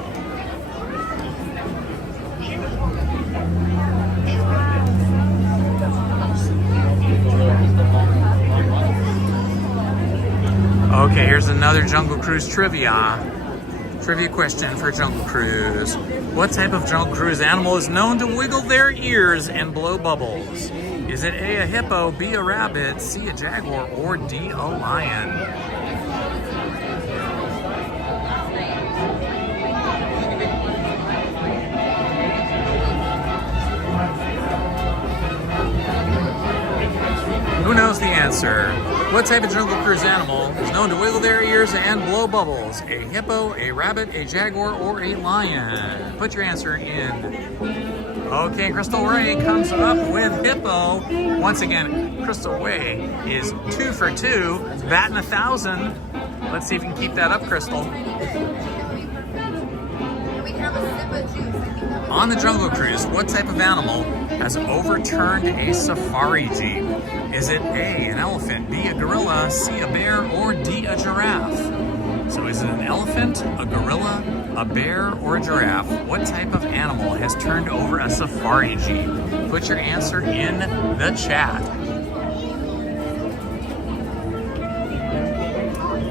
Okay, here's another Jungle Cruise trivia. Trivia question for Jungle Cruise. What type of Jungle Cruise animal is known to wiggle their ears and blow bubbles? Is it A, a hippo, B, a rabbit, C, a jaguar, or D, a lion? Who knows the answer? What type of Jungle Cruise animal is known to wiggle their ears and blow bubbles? A hippo, a rabbit, a jaguar, or a lion? Put your answer in. Okay, Crystal Ray comes up with hippo. Once again, Crystal Ray is 2 for 2, batting 1,000. Let's see if we can keep that up, Crystal. On the Jungle Cruise, what type of animal has overturned a safari jeep? Is it A, an elephant, B, a gorilla, C, a bear, or D, a giraffe? So is it an elephant, a gorilla, a bear, or a giraffe? What type of animal has turned over a safari jeep? Put your answer in the chat.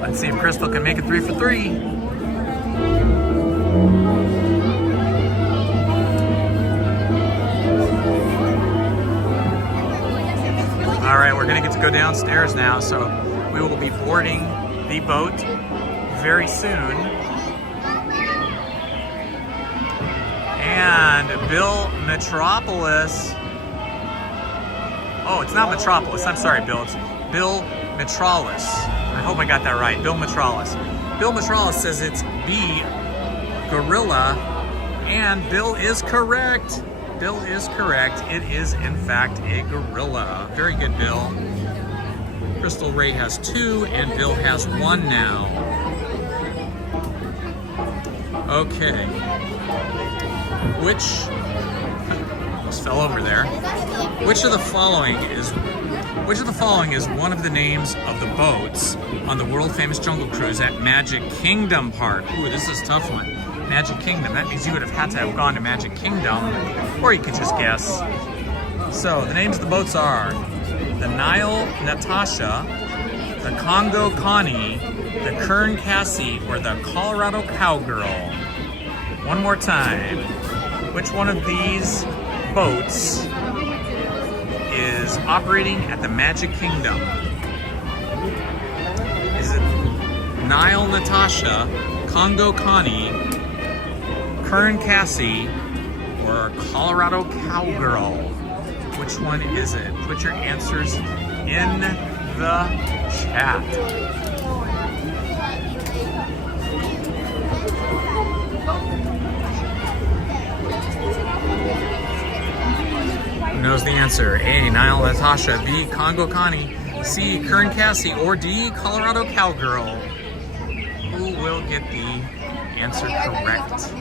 Let's see if Crystal can make it 3 for 3. All right, we're gonna get to go downstairs now, so we will be boarding the boat very soon. And Bill Metropolis. Oh, it's not Metropolis. I'm sorry, Bill. It's Bill Metropolis. I hope I got that right. Bill Metropolis. Bill Metropolis says it's B, gorilla, and Bill is correct. Bill is correct. It is, in fact, a gorilla. Very good, Bill. Crystal Ray has 2, and Bill has 1 now. Okay. Which almost fell over there. Which of the following is one of the names of the boats on the world famous Jungle Cruise at Magic Kingdom Park? Ooh, this is a tough one. Magic Kingdom. That means you would have had to have gone to Magic Kingdom, or you could just guess. So the names of the boats are the Nile Natasha, the Congo Connie, the Kern Cassie, or the Colorado Cowgirl. One more time. Which one of these boats is operating at the Magic Kingdom? Is it Nile Natasha, Congo Connie, Kern Cassie, or Colorado Cowgirl? Which one is it? Put your answers in the chat. Who knows the answer? A, Nile Natasha, B, Congo Connie, C, Kern Cassie, or D, Colorado Cowgirl? Who will get the answer correct?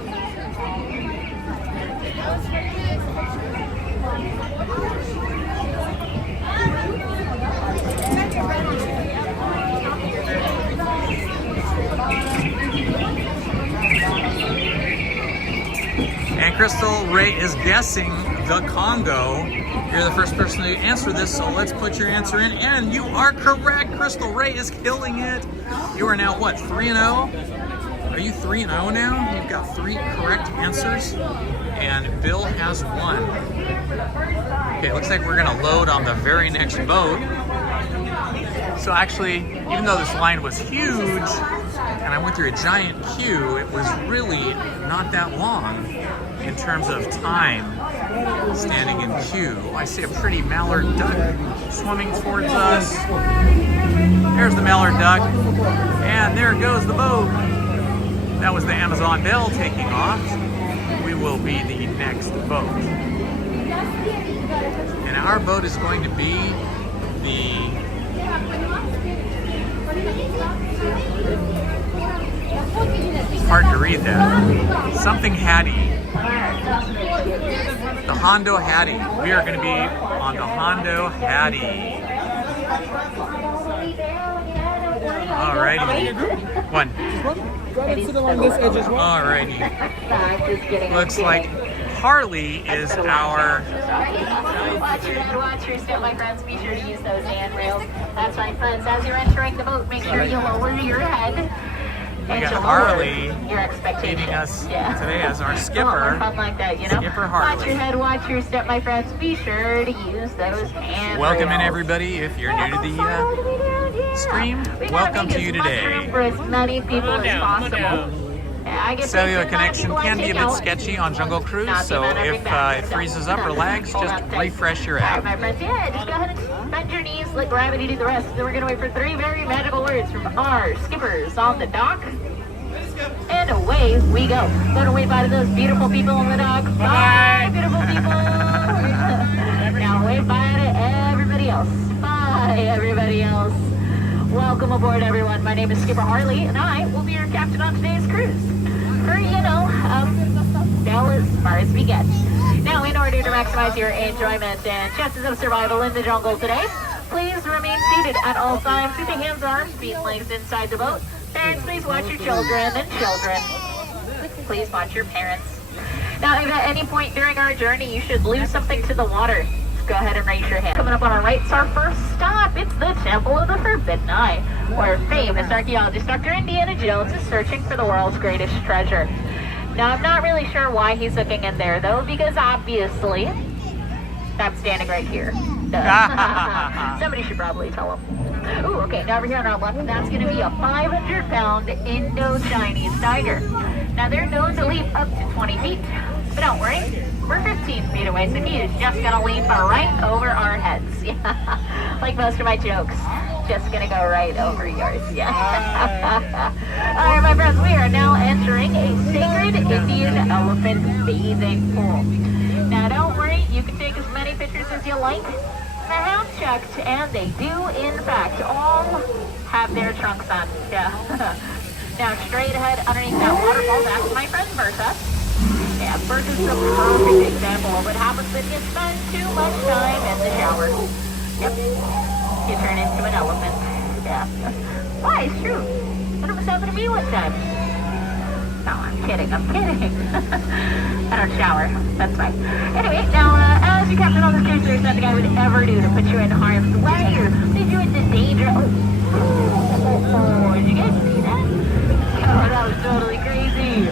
And Crystal Ray is guessing the Congo. You're the first person to answer this, so let's put your answer in. And you are correct. Crystal Ray is killing it. You are now what, 3-0? Are you 3-0 now? You've got 3 correct answers. And Bill has 1. Okay, it looks like we're gonna load on the very next boat. So actually, even though this line was huge, and I went through a giant queue, it was really not that long in terms of time standing in queue. Oh, I see a pretty mallard duck swimming towards us. There's the mallard duck, and there goes the boat. That was the Amazon Belle taking off. We will be the next boat. And our boat is going to be the it's hard to read that. Something Hattie. The Hondo Hattie. We are going to be on the Hondo Hattie. Alrighty. 1. Alrighty. Looks like Harley is our... Watch your head, watch your step, my friends. Be sure to use those handrails. That's right, friends. As you're entering the boat, make sure you lower your head. We got Harley your expectations. leading us today as our skipper. Fun like that, you know? Skipper Harley. Watch your head, watch your step, my friends. Be sure to use those handrails. Welcome in, everybody. If you're new to the stream, welcome to you today. For as many people as possible. Cellular connection can be a bit sketchy on Jungle Cruise, so if it freezes up or lags, just refresh your app. My friends, yeah, just go ahead and bend your knees, let gravity do the rest. Then we're going to wait for 3 very magical words from our skippers on the dock. And away we go. Going to wave bye to those beautiful people on the dock. Bye, beautiful people. Now wave bye to everybody else. Bye, everybody else. Welcome aboard, everyone. My name is Skipper Harley, and I will be your captain on today's cruise. for, go as far as we get. Now, in order to maximize your enjoyment and chances of survival in the jungle today, please remain seated at all times with your hands, arms, feet, and legs inside the boat. Parents, please watch your children, and children, please watch your parents. Now, if at any point during our journey you should lose something to the water, go ahead and raise your hand. Coming up on our right is our first stop. It's the Temple of the Forbidden Eye, where famous archaeologist Dr. Indiana Jones is searching for the world's greatest treasure. Now, I'm not really sure why he's looking in there, though, because obviously, I'm standing right here. Somebody should probably tell him. Ooh, okay, now over here on our left, that's going to be a 500-pound Indo-Chinese tiger. Now, they're known to leap up to 20 feet, but don't worry, we're 15 feet away, so he is just going to leap right over our heads. Yeah, like most of my jokes. Just gonna go right over yours, yeah. Alright, my friends, we are now entering a sacred Indian elephant bathing pool. Now, don't worry, you can take as many pictures as you like. I have checked, and they do, in fact, all have their trunks on. Yeah. Now, straight ahead underneath that waterfall, that's my friend Bertha. Yeah, Bertha's the perfect example of what happens when you spend too much time in the shower. Yep. You turn into an elephant. Yeah. Why? It's true. What was happened to me one time? No, I'm kidding. I don't shower. That's fine. Anyway, now, as you captain on this cruise, there's nothing I would ever do to put you in harm's way or lead you into danger. Oh, did you guys see that? Oh, that was totally crazy.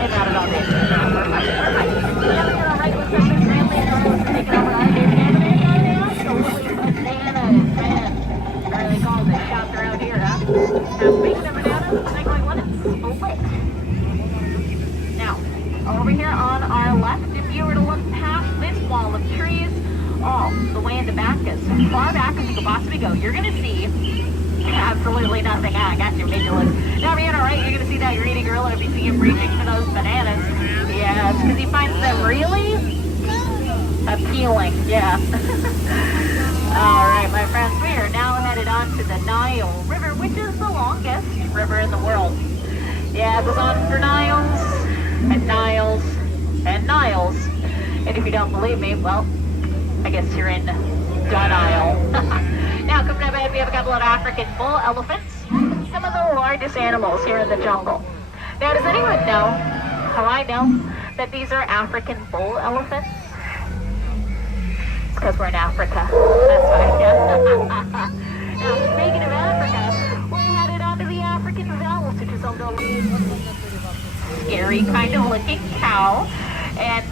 And not at all dangerous. Perfect. Now we got a right with something family and almost taking over our day. They call the shops around here, huh? Have bacon and bananas, make like one and split. Now, over here on our left, if you were to look past this wall of trees, all the way in the back, as far back as you could possibly go, you're going to see absolutely nothing. I got you, made you look. Now, over here on our right, you're going to see that greedy gorilla if you see him reaching for those bananas. Yeah, it's because he finds them really appealing, yeah. Alright, my friends, we are now headed on to the Nile River, which is the longest river in the world. Yeah, it goes on for Niles, and Niles, and Niles. And if you don't believe me, well, I guess you're in denial. Now, coming up ahead, we have a couple of African bull elephants, some of the largest animals here in the jungle. Now, does anyone know how I know that these are African bull elephants? Because we're in Africa. That's why. Yeah. Now, speaking of Africa, we're headed on to the African Veldt, which is a little scary kind of looking cow. And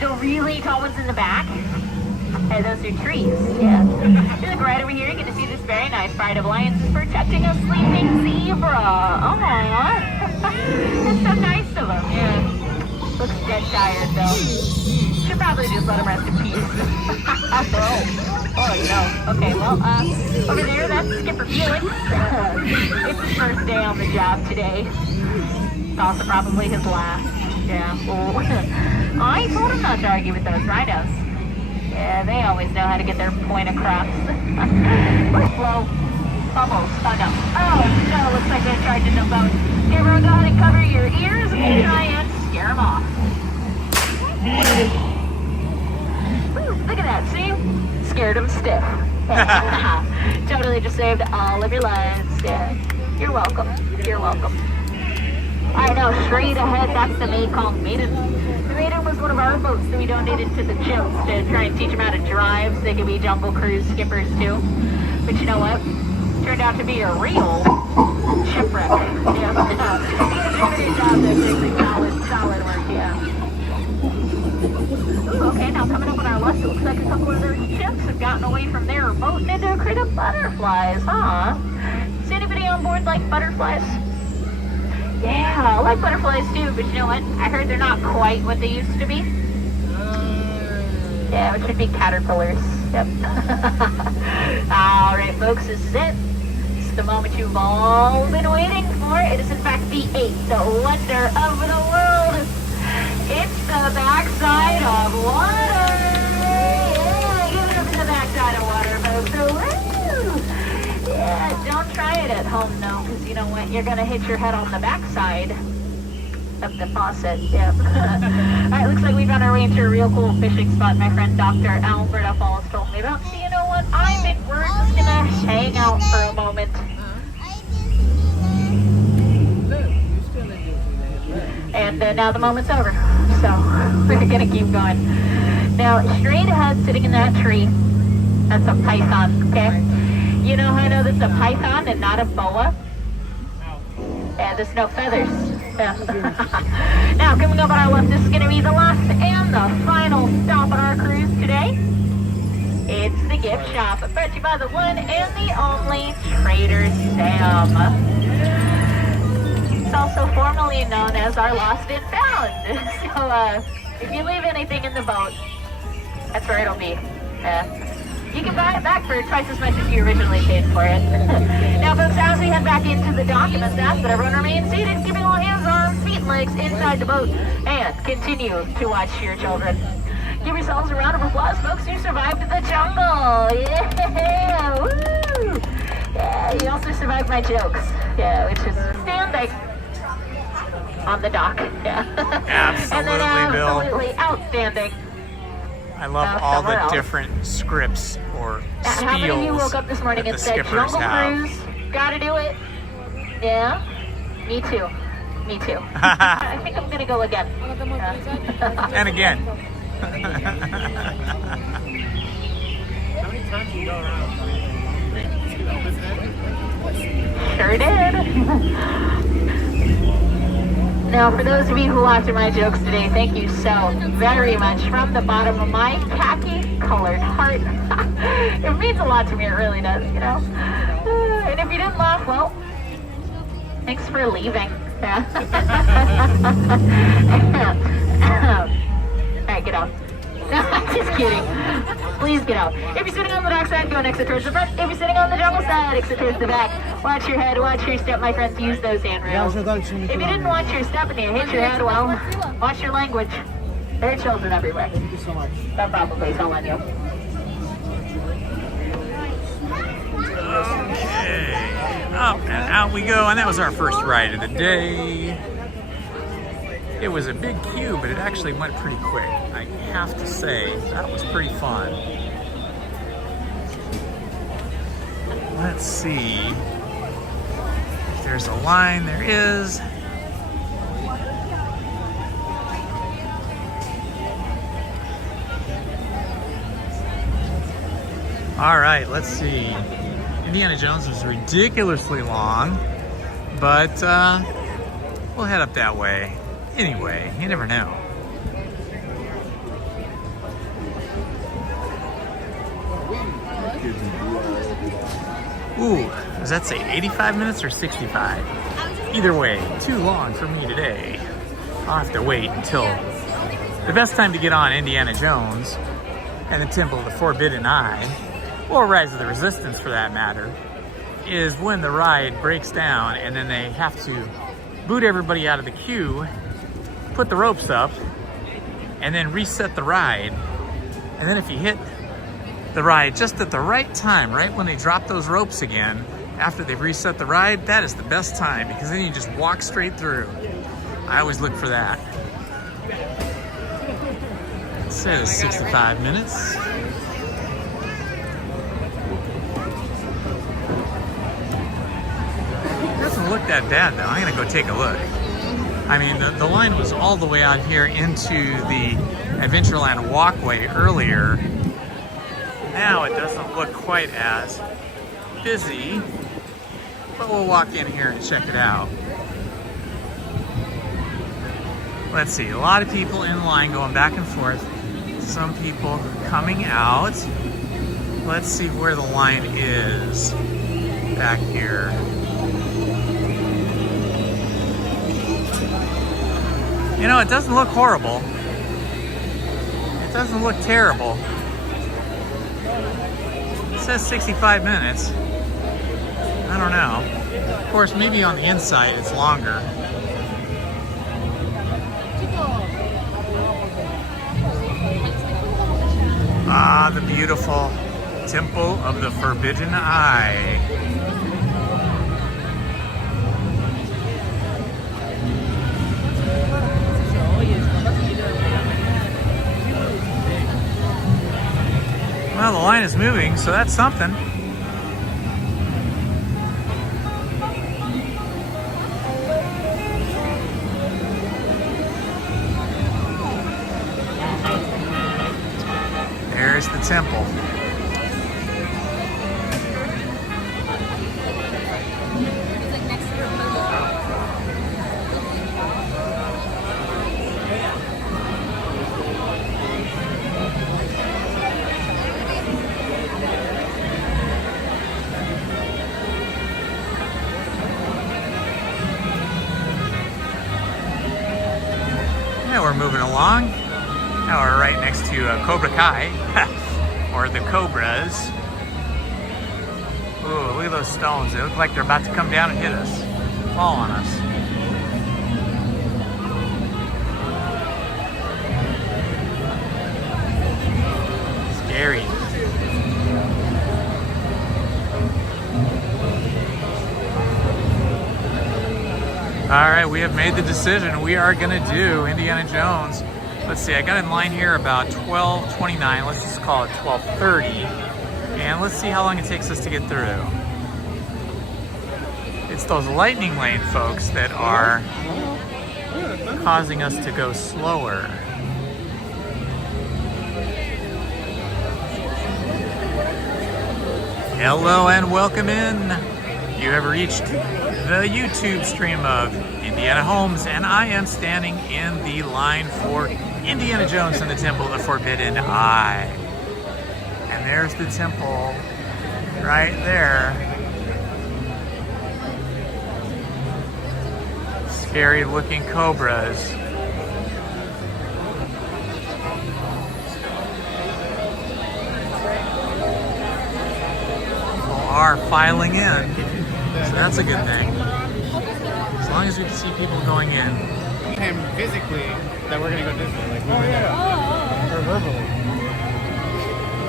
the really tall ones in the back, and those are trees. Yeah. You look right over here, you're going to see this very nice pride of lions protecting a sleeping zebra. Aww. That's so nice of them. Yeah. Looks dead tired, though. Should probably just let him rest in peace. Oh no. Okay, well, over there, that's Skipper Felix. It's his first day on the job today. It's also probably his last. Yeah. Oh. I told him not to argue with those rhinos. Yeah, they always know how to get their point across. Slow. Bubbles. Oh no. Oh no, looks like they're charging the boat. Okay, everyone go ahead and cover your ears and try and scare them off. Look at that, see? Scared them stiff. Totally just saved all of your lives. Yeah. You're welcome. You're welcome. I know, straight ahead, that's the Mekong Maiden. The Maiden was one of our boats that we donated to the chimps to try and teach them how to drive so they could be jungle cruise skippers too. But you know what? Turned out to be a real shipwreck. Yeah. He did a job there. Solid work, yeah. Okay, now coming up on our left, it looks like a couple of those ships have gotten away from their boat and into a crate of butterflies, huh? Is anybody on board like butterflies? Yeah, I like butterflies too, but you know what? I heard they're not quite what they used to be. Yeah, it should be caterpillars. Yep. Alright, folks, this is it. This is the moment you've all been waiting for. It is in fact the eighth wonder of the world. It's the backside of water! Yeah, give it up to the backside of water, folks. Woo! Yeah, don't try it at home, though, because you know what? You're going to hit your head on the backside of the faucet. Yep. Alright, looks like we found our way into a real cool fishing spot my friend Dr. Alberta Falls told me about. So you know what? I think we're just gonna hang out for a moment. And now the moment's over. So we're gonna keep going. Now, straight ahead, sitting in that tree, that's a python, okay? You know how I know that's a python and not a boa? Yeah, there's no feathers. Now, coming up on our left, this is going to be the last and the final stop on our cruise today. It's the gift shop, brought to you by the one and the only Trader Sam. It's also formerly known as our Lost and Found. So, if you leave anything in the boat, that's where it'll be. You can buy it back for twice as much as you originally paid for it. Now, folks, as we head back into the dock, I must ask that everyone remain seated, keeping all hands, arms, feet, and legs inside the boat, and continue to watch your children. Give yourselves a round of applause, folks, who survived the jungle. Yeah, woo! Yeah, you also survived my jokes. Yeah, which is standing on the dock. Yeah. Absolutely, and then absolutely Bill. Outstanding. I love all the different scripts or spiels how many of you woke up this morning and said, Jungle Cruise, gotta do it? Yeah? Me too. Me too. I think I'm gonna go again. And again. How many times do you go around? Sure did. Now, for those of you who laughed at my jokes today, thank you so very much from the bottom of my khaki-colored heart. It means a lot to me, it really does, you know. And if you didn't laugh, well, thanks for leaving. Alright, get out. Just kidding. Please get out. If you're sitting on the dock side, go and exit towards the front. If you're sitting on the jungle side, exit towards the back. Watch your head, watch your step, my friends. Use those handrails. If you didn't watch your step and you hit your head, well, watch your language. There are children everywhere. Thank you so much. That probably is all on you. Okay. Up and out we go, and that was our first ride of the day. It was a big queue, but it actually went pretty quick. I have to say, that was pretty fun. Let's see. If there's a line, there is. All right, let's see. Indiana Jones was ridiculously long, but we'll head up that way. Anyway, you never know. Ooh, does that say 85 minutes or 65? Either way, too long for me today. I'll have to wait until the best time to get on Indiana Jones and the Temple of the Forbidden Eye, or Rise of the Resistance for that matter, is when the ride breaks down and then they have to boot everybody out of the queue, put the ropes up, and then reset the ride. And then if you hit the ride just at the right time, right when they drop those ropes again, after they've reset the ride, that is the best time, because then you just walk straight through. I always look for that. It says 65 minutes. It doesn't look that bad though. I'm gonna go take a look. I mean, the line was all the way out here into the Adventureland walkway earlier. Now it doesn't look quite as busy, but we'll walk in here and check it out. Let's see, a lot of people in line going back and forth. Some people coming out. Let's see where the line is back here. You know, it doesn't look horrible. It doesn't look terrible. It says 65 minutes. I don't know. Of course, maybe on the inside it's longer. Ah, the beautiful Temple of the Forbidden Eye. Well, the line is moving, so that's something. There's the temple. Yeah, we're moving along. Now we're right next to Cobra Kai, or the Cobras. Ooh, look at those stones. They look like they're about to come down and hit us, fall on us. Scary. All right, we have made the decision. We are gonna do Indiana Jones. Let's see, I got in line here about 12:29. Let's just call it 12:30. And let's see how long it takes us to get through. It's those lightning lane folks that are causing us to go slower. Hello and welcome in. You have reached the YouTube stream of Indiana Holmes, and I am standing in the line for Indiana Jones and the Temple of the Forbidden Eye. And there's the temple right there. Scary looking cobras. Are filing in, so that's a good thing. As long as we can see people going in. Him physically that we're gonna go Disney, like we were there. Or verbally.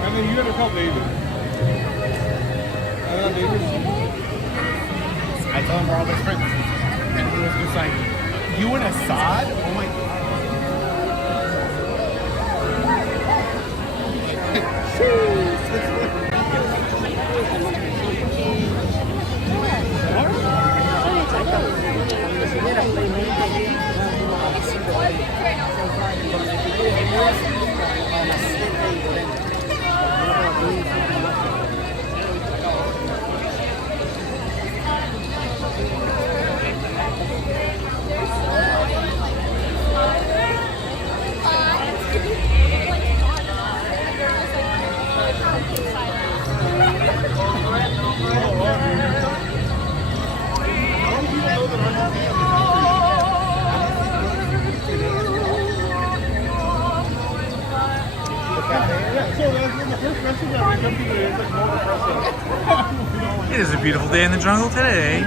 And then you never called David. David. I told him we're all best friends, and he was just like, "You and Assad? Oh my god." It is a beautiful day in the jungle today.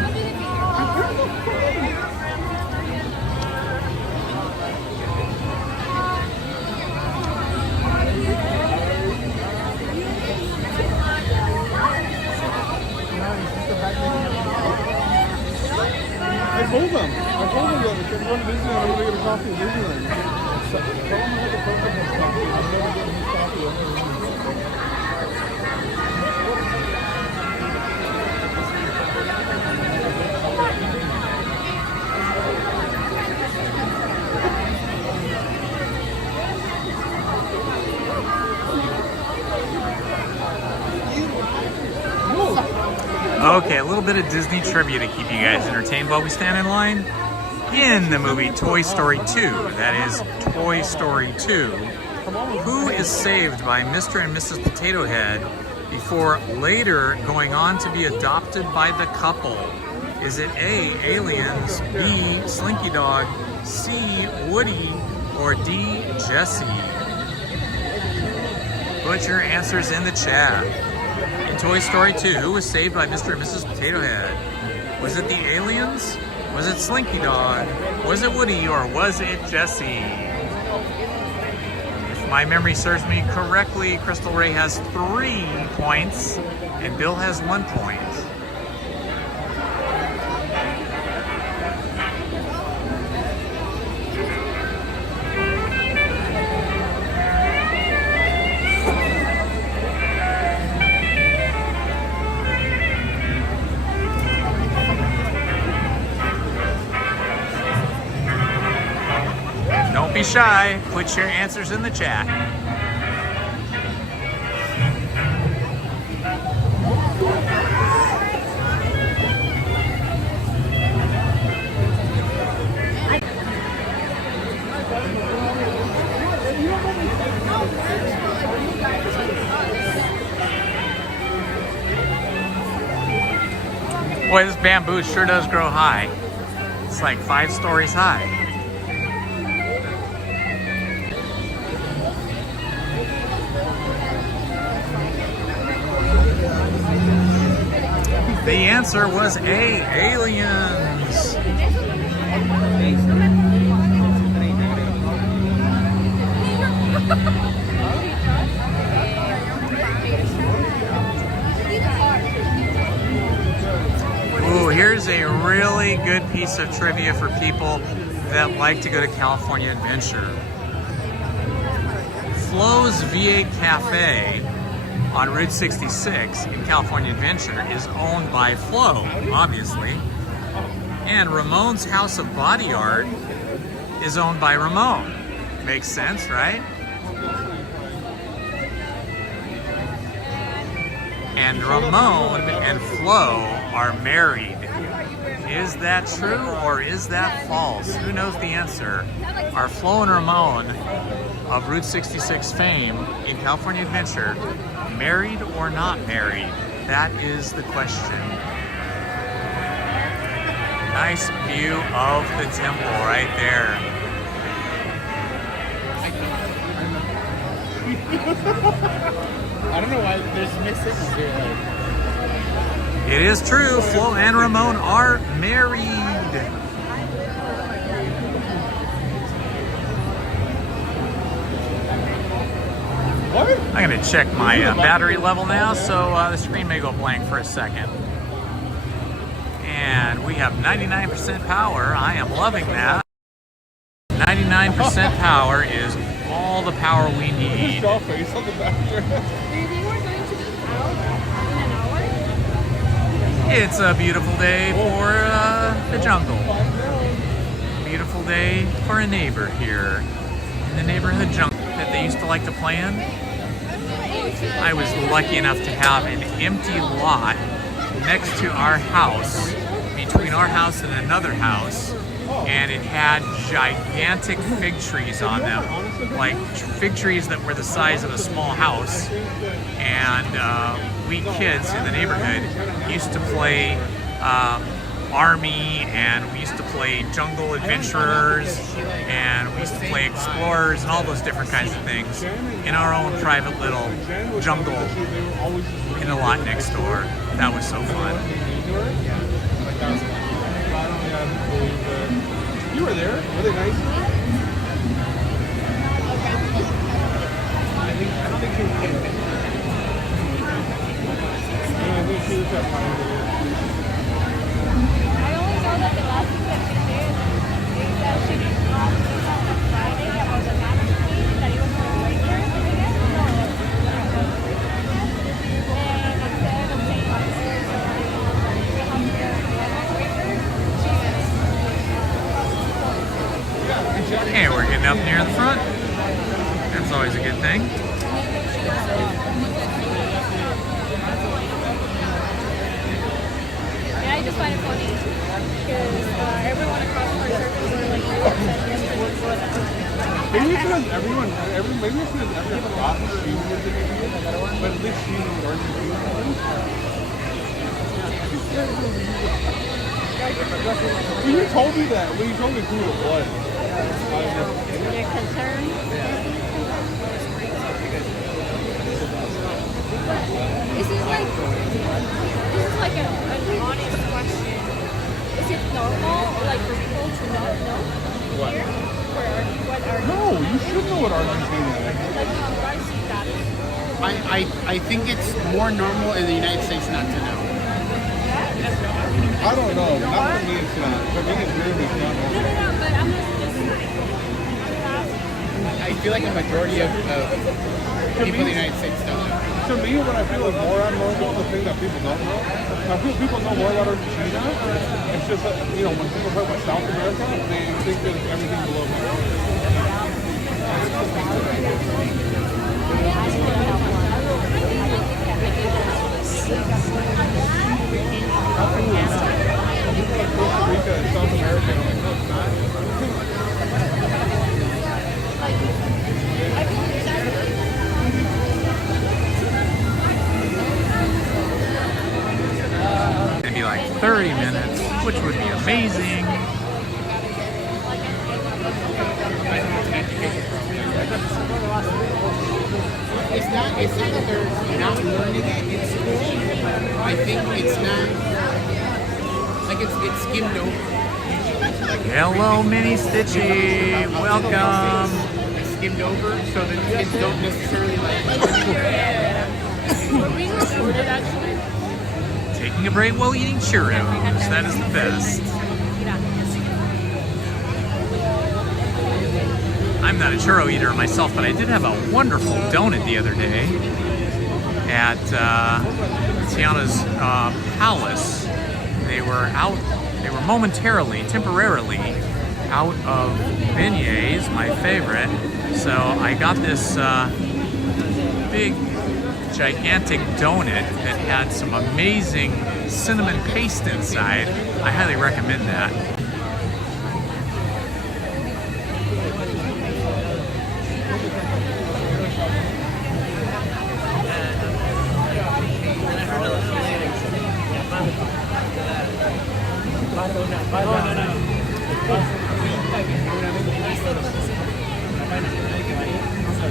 I told them that if they're going to Disneyland, I'm going to get a coffee at Disneyland. Tell them I have a program coffee. I'm never getting his coffee. Okay, a little bit of Disney trivia to keep you guys entertained while we stand in line. In the movie Toy Story 2, that is Toy Story 2, who is saved by Mr. and Mrs. Potato Head before later going on to be adopted by the couple? Is it A, aliens, B, Slinky Dog, C, Woody, or D, Jessie? Put your answers in the chat. In Toy Story 2, who was saved by Mr. and Mrs. Potato Head? Was it the aliens? Was it Slinky Dog? Was it Woody? Or was it Jessie? If my memory serves me correctly, Crystal Ray has 3 points and Bill has 1 point. shy. Put your answers in the chat. Boy, this bamboo sure does grow high. It's like 5 stories high. The answer was A, aliens. Ooh, here's a really good piece of trivia for people that like to go to California Adventure. Flo's V8 Cafe on Route 66 in California Adventure is owned by Flo, obviously. And Ramon's House of Body Art is owned by Ramon. Makes sense, right? And Ramon and Flo are married. Is that true or is that false? Who knows the answer? Are Flo and Ramon of Route 66 fame in California Adventure married or not married? That is the question. Nice view of the temple right there. I don't know why there's mixed signals here. It is true, Flo and Ramon are married. What? I'm gonna check my battery level now, so the screen may go blank for a second. And we have 99% power. I am loving that. 99% power is all the power we need. It's a beautiful day for the jungle. Beautiful day for a neighbor here in the neighborhood jungle that they used to like to play in. I was lucky enough to have an empty lot next to our house, between our house and another house, and it had gigantic fig trees on them, like fig trees that were the size of a small house. And we kids in the neighborhood used to play Army, and we used to play Jungle Adventurers, and we used to play Explorers, and all those different kinds of things in our own private little jungle in the lot next door. That was so fun. You were there. Were they nice? I don't think she was kidding. I think she was that fine. I only know that the last thing that she did is that she did on Friday about the masterpiece that it was for Lakers, I guess. And instead of saying Hey, we're getting up near the front. That's always a good thing. Yeah, I just find it funny because everyone across our circles were like really upset yesterday. Maybe it's because everyone thought she was going to be good, but at least she knew what ours was. You told me that. Well, you told me who it was. You're concerned? This is like an honest question. Is it normal, like, for people to not know What? here? What are No, you should know what Argentina is. like privacy status? I think it's more normal in the United States not to know. I don't know. Not for me, it's not. For me, it's really not. No, but I'm just I feel like a majority of people in the United States don't know. To me, what I feel is more abnormal the thing that people don't know. I feel people know more about Argentina. It's just that, when people talk about South America, they think that everything's below Mexico. It'd be like 30 minutes, which would be amazing. It's not that they're not learning it in school. I think it's not like it's skimmed over. Hello, Mini Stitchy. Welcome. It's skimmed over so that kids don't necessarily like. Were we recorded actually? Taking a break while eating churros. That is the best. I'm not a churro eater myself, but I did have a wonderful donut the other day at Tiana's Palace. They were temporarily out of beignets, my favorite. So I got this big, gigantic donut that had some amazing cinnamon paste inside. I highly recommend that.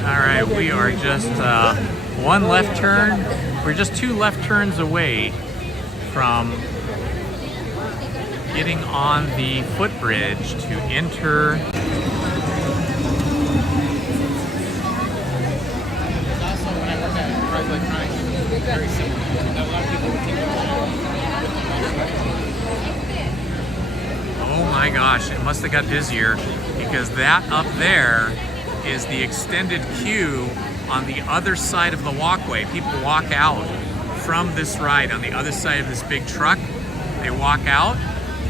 All right, we are just one left turn. We're just 2 left turns away from getting on the footbridge to enter. It's also when I worked at Rise Electronics, very similar. A lot of people would take Oh my gosh, it must have got busier because that up there is the extended queue on the other side of the walkway. People walk out from this ride on the other side of this big truck. They walk out,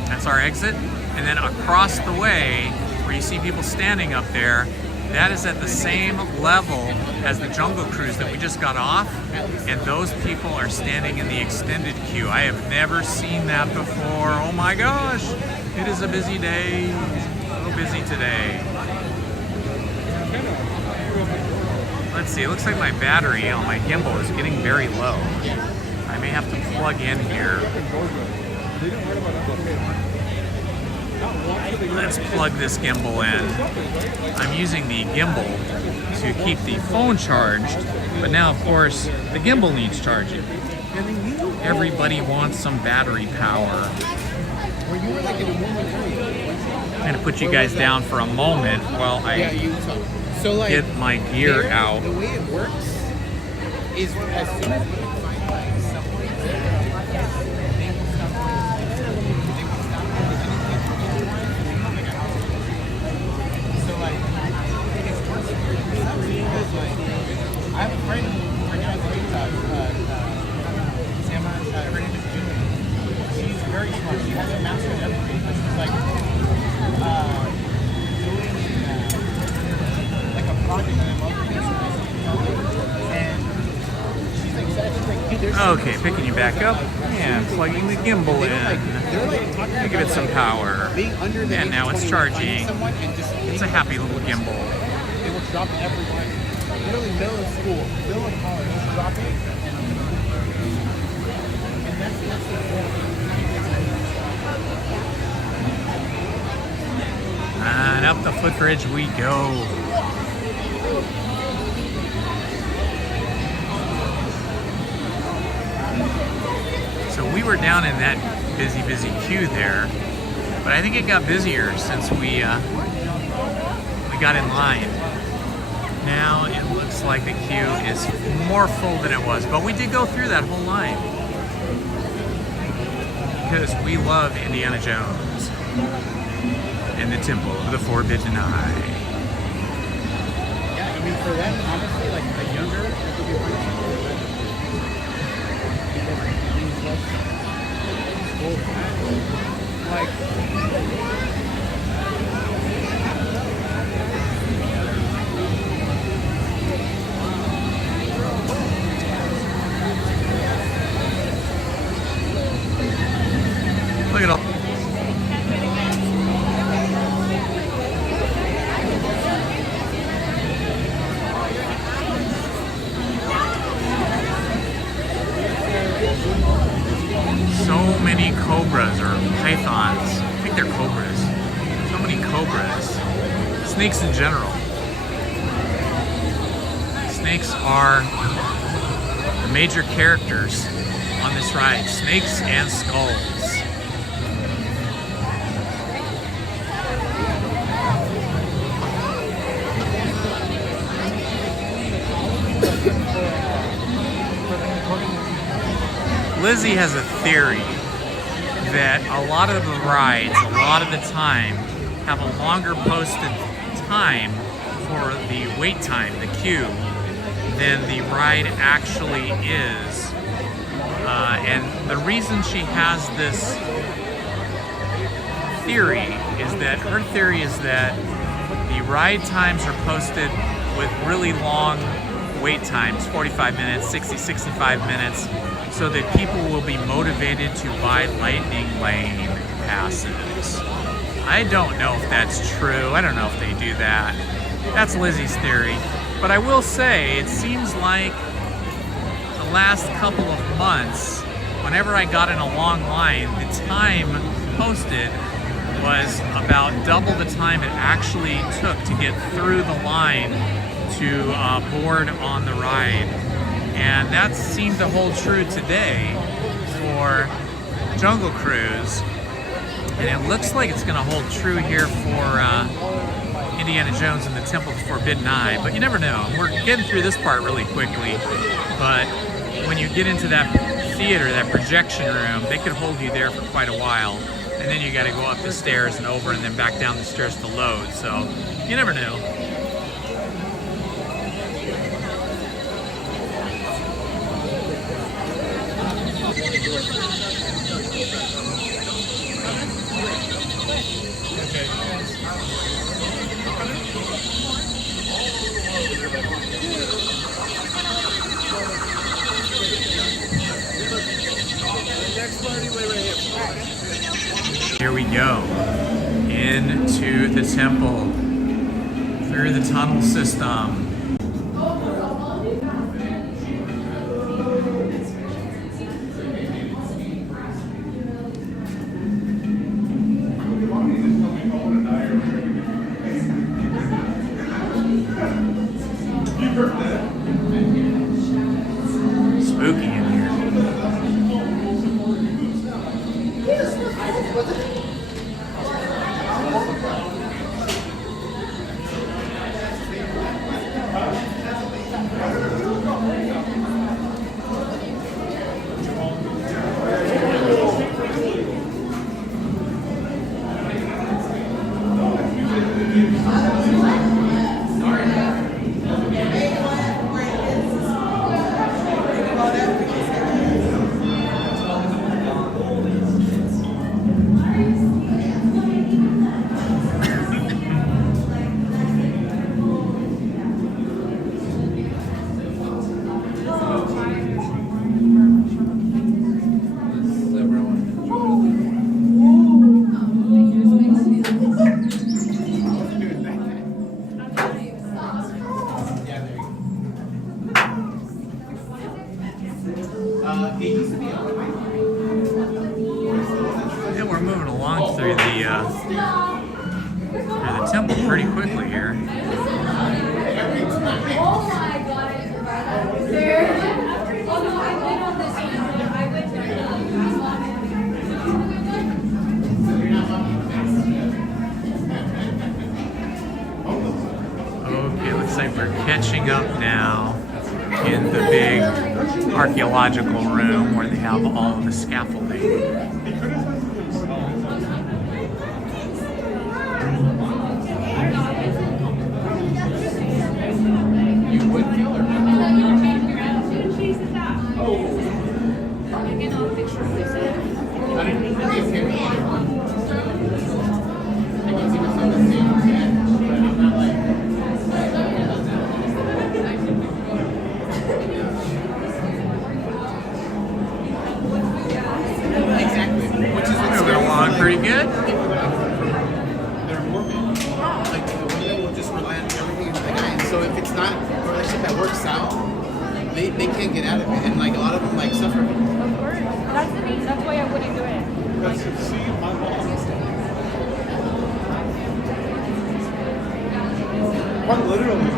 that's our exit, and then across the way where you see people standing up there, that is at the same level as the Jungle Cruise that we just got off, and those people are standing in the extended queue. I have never seen that before. Oh my gosh, it is a busy day. So busy today. Let's see, it looks like my battery on my gimbal is getting very low. I may have to plug in here. Let's plug this gimbal in. I'm using the gimbal to keep the phone charged, but now of course the gimbal needs charging. Everybody wants some battery power. I'm gonna put you guys down for a moment while I get my gear out. The way it works is as soon as we find like someone they will stop. So like it's worse because like I have a friend who right now is her name is Julie. She's very smart. She has a master's in everything, but she's like doing like a project that I'm up and she's like, dude, Okay, picking you back up and plugging the gimbal in to give it some power. And now it's charging. It's a happy little gimbal. They will drop everyone. Literally middle of school, middle of college, just drop it. And that's And up the footbridge we go. So we were down in that busy queue there, but I think it got busier since we got in line. Now it looks like the queue is more full than it was, but we did go through that whole line because we love Indiana Jones and the Temple of the Forbidden Eye. Yeah, I mean for them, honestly, like the younger, it could be like many cobras or pythons. I think they're cobras. So many cobras. Snakes in general. Snakes are the major characters on this ride. Snakes and skulls. Lizzie has a theory that a lot of the rides, a lot of the time, have a longer posted time for the wait time, the queue, than the ride actually is. And the reason she has this theory is that her theory is that the ride times are posted with really long wait times, 45 minutes, 60, 65 minutes, so that people will be motivated to buy Lightning Lane passes. I don't know if that's true. I don't know if they do that. That's Lizzie's theory. But I will say, it seems like the last couple of months, whenever I got in a long line, the time posted was about double the time it actually took to get through the line to board on the ride. And that seemed to hold true today for Jungle Cruise. And it looks like it's gonna hold true here for Indiana Jones and the Temple of the Forbidden Eye, but you never know. We're getting through this part really quickly, but when you get into that theater, that projection room, they could hold you there for quite a while, and then you gotta go up the stairs and over and then back down the stairs to load, so you never know. Here we go, into the temple, through the tunnel system. Spooky in here. Yeah, we're moving along through the temple pretty quickly here. Oh my god, it's right there. Oh no, I went on this one. I went Okay, looks like we're catching up now in the big archaeological room where they have all of the scaffolding. Moving along pretty good. Like the window will just relent everything into the guy. And so if it's not a relationship that works out, they can't get out of it. And like a lot of them like suffer. Of course. That's why I wouldn't do it. That's see, my mom. Quite literally.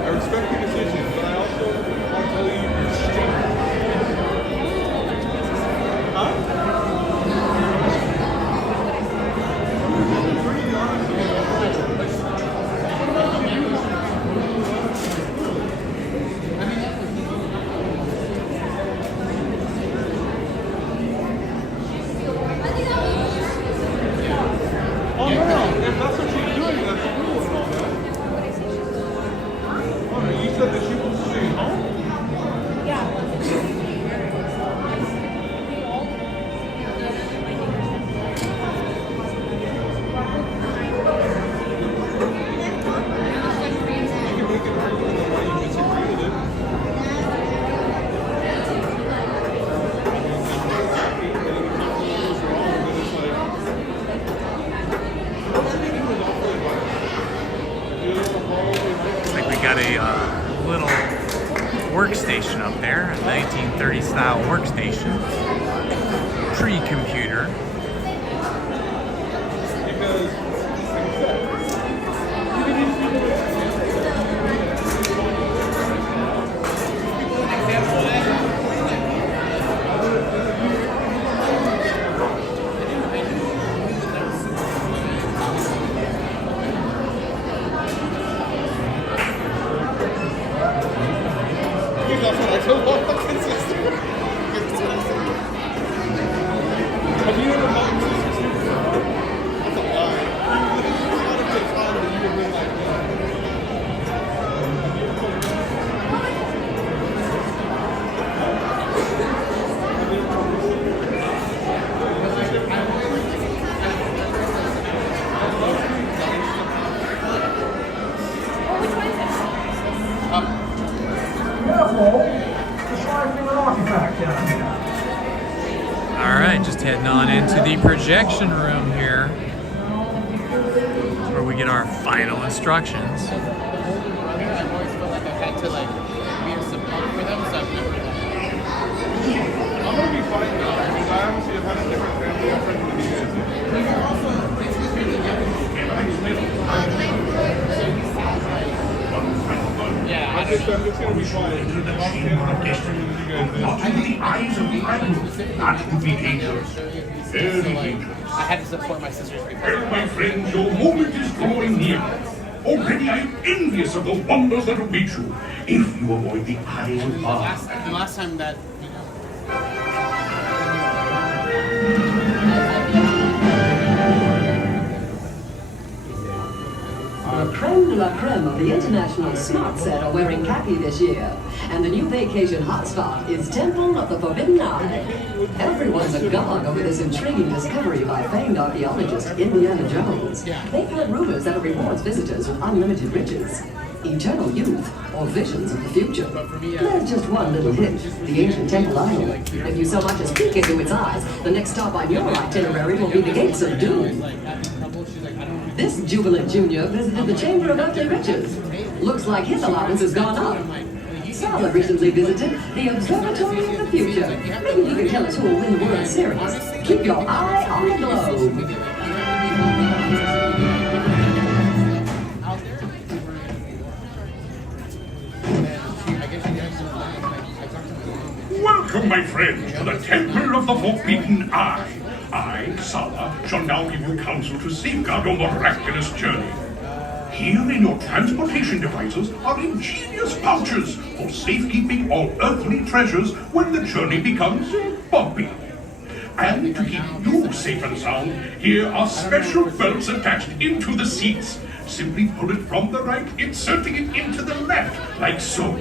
I respect your decision, but I also want to tell you you're stupid. Huh? I'm pretty honest with Oh no, if that's what she's doing, that's cool and all that. Oh, you said that she wants to stay home? Looks like we got a little workstation up there, a 1930 style workstation. Tree computer. Have you ever bought your sister's stupid? That's a lie. You gotta take time that you would really like that. Alright, just heading on into the projection room here. Where we get our final instructions. I've always felt like I've had to like be a support for them, so I've never. I'm gonna be fine now because I honestly have had a different family upbringing than you guys did. Yeah, I'm just gonna be fine. I'm just upbringing than you guys did. The eyes of the idol, not to be dangerous. Very dangerous. I had to support my sisters because. Well, my friends, your moment is drawing near. Already I am envious of the wonders that await you if you avoid the eyes of The God. last time that, you know. The creme de la creme of the international smart set are wearing khaki this year, and the new vacation hotspot is Temple of the Forbidden Eye. Everyone's agog over this intriguing discovery by famed archaeologist Indiana Jones. They've heard rumors that it rewards visitors with unlimited riches, eternal youth, or visions of the future. There's just one little hint, the ancient temple idol. If you so much as peek into its eyes, the next stop on your itinerary will be the gates of doom. This jubilant junior visited the Chamber of Earthly Riches. Looks like his allowance has gone up. Sala recently visited the Observatory of the Future. Maybe you can tell us who will win the World Series. Keep your eye on the globe. Welcome, my friends, to the Temple of the Forbidden Eye. I, Sala, shall now give you counsel to safeguard your miraculous journey. Here in your transportation devices are ingenious pouches for safekeeping all earthly treasures when the journey becomes bumpy. And to keep you safe and sound, here are special belts attached into the seats. Simply pull it from the right, inserting it into the left, like so.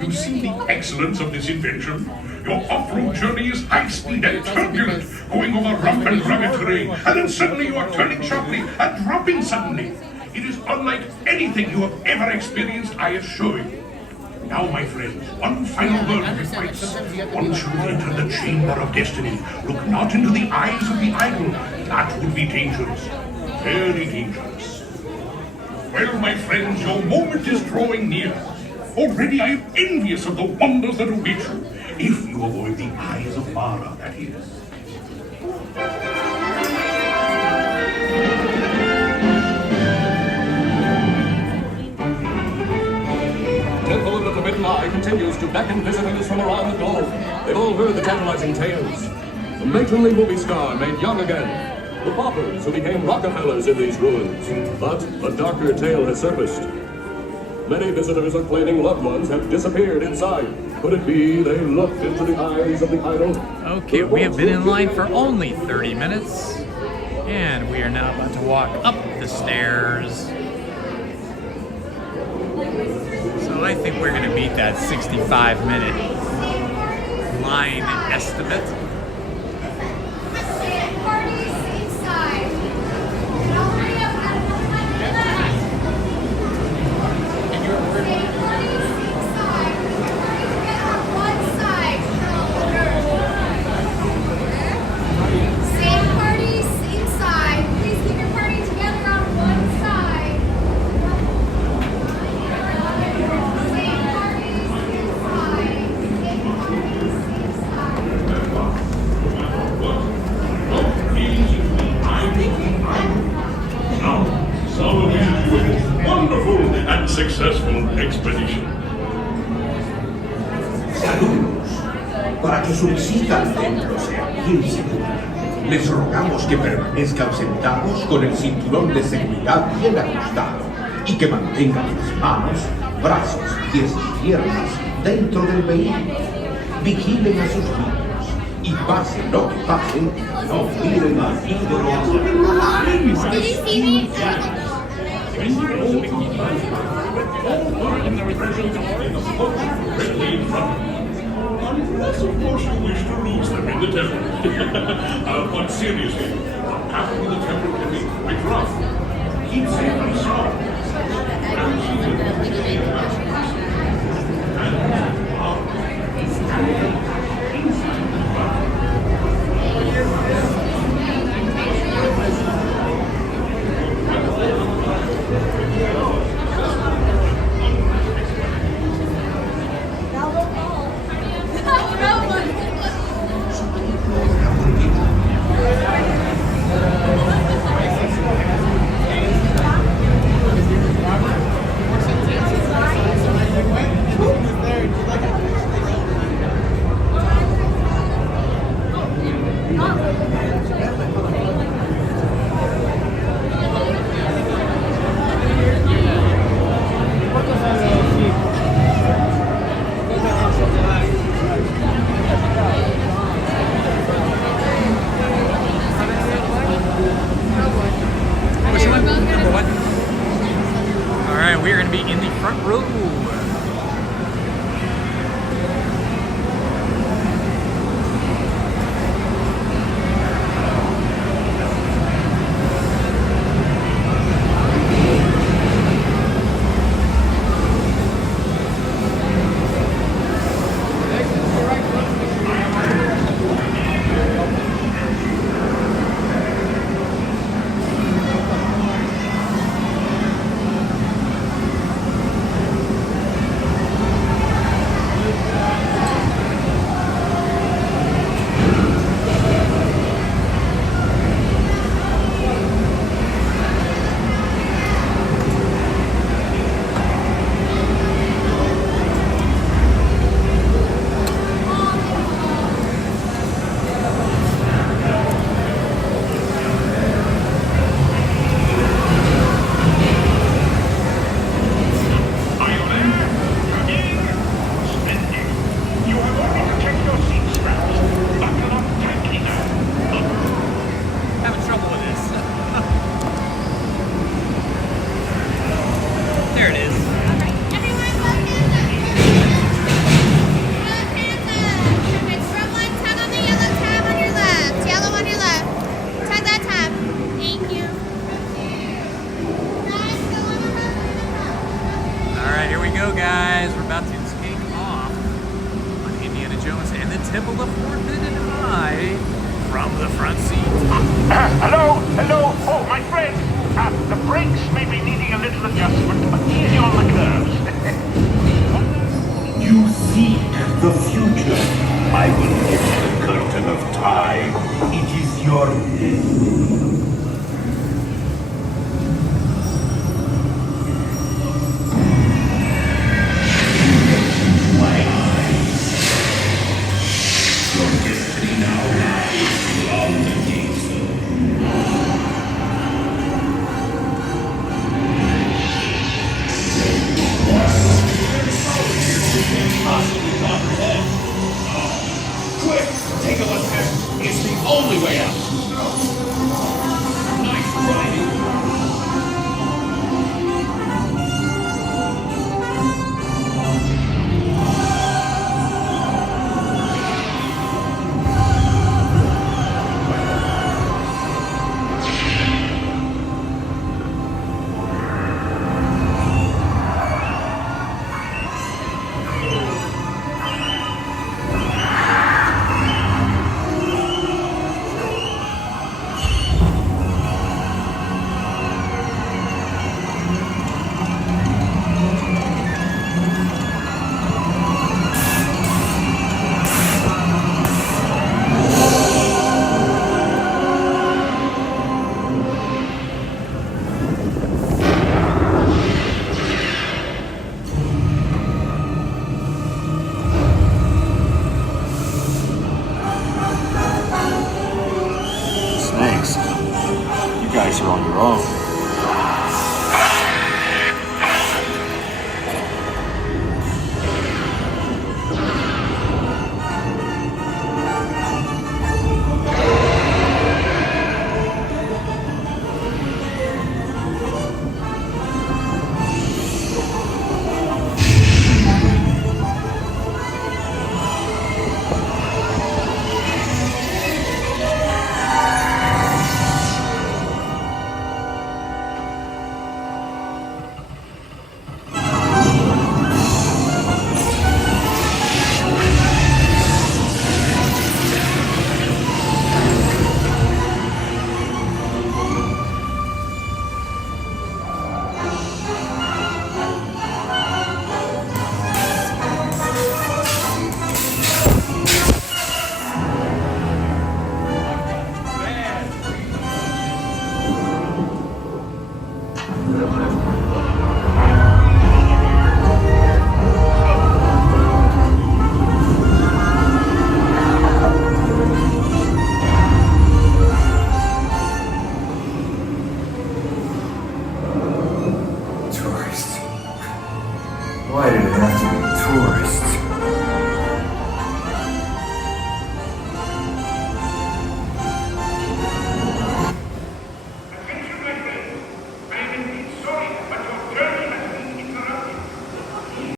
You see the excellence of this invention? Your off-road journey is high-speed and turbulent, going over rough and rugged terrain, and then suddenly you are turning sharply and dropping suddenly. It is unlike anything you have ever experienced, I assure you. Now, my friends, one final word of advice. Once you enter the chamber of destiny, look not into the eyes of the idol. That would be dangerous. Very dangerous. Well, my friends, your moment is drawing near. Already I am envious of the wonders that await you. If you avoid the eyes of Mara, that is. Temple of the Forbidden Eye continues to beckon visitors from around the globe. They've all heard the tantalizing tales. The matronly movie star made young again. The paupers who became Rockefellers in these ruins. But a darker tale has surfaced. Many visitors are claiming loved ones have disappeared inside. Could it be they looked into the eyes of the idol? Okay, we have been in line for only 30 minutes. And we are now about to walk up the stairs. So I think we're going to beat that 65-minute line estimate. Successful expedition. Saludos. Para que su visita al templo sea bien segura, les rogamos que permanezcan sentados con el cinturón de seguridad bien ajustado y que mantengan las manos, brazos, pies y piernas dentro del vehículo. Vigilen a sus niños y pase lo que pase, no miren al ídolo. Unless, of course, you wish to lose them in the temple. But seriously, after the temple can be quite rough. Keep safe and strong. go, guys. We're about to take off on Indiana Jones and the Temple of Forbidden Eye from the front seat. Hello? Oh, my friend. The brakes may be needing a little adjustment, but easy on the curves. You seek the future. I will lift the curtain of time. It is your destiny. Only way out. Nice riding. Thanks. You guys are on your own. Why did it have to be?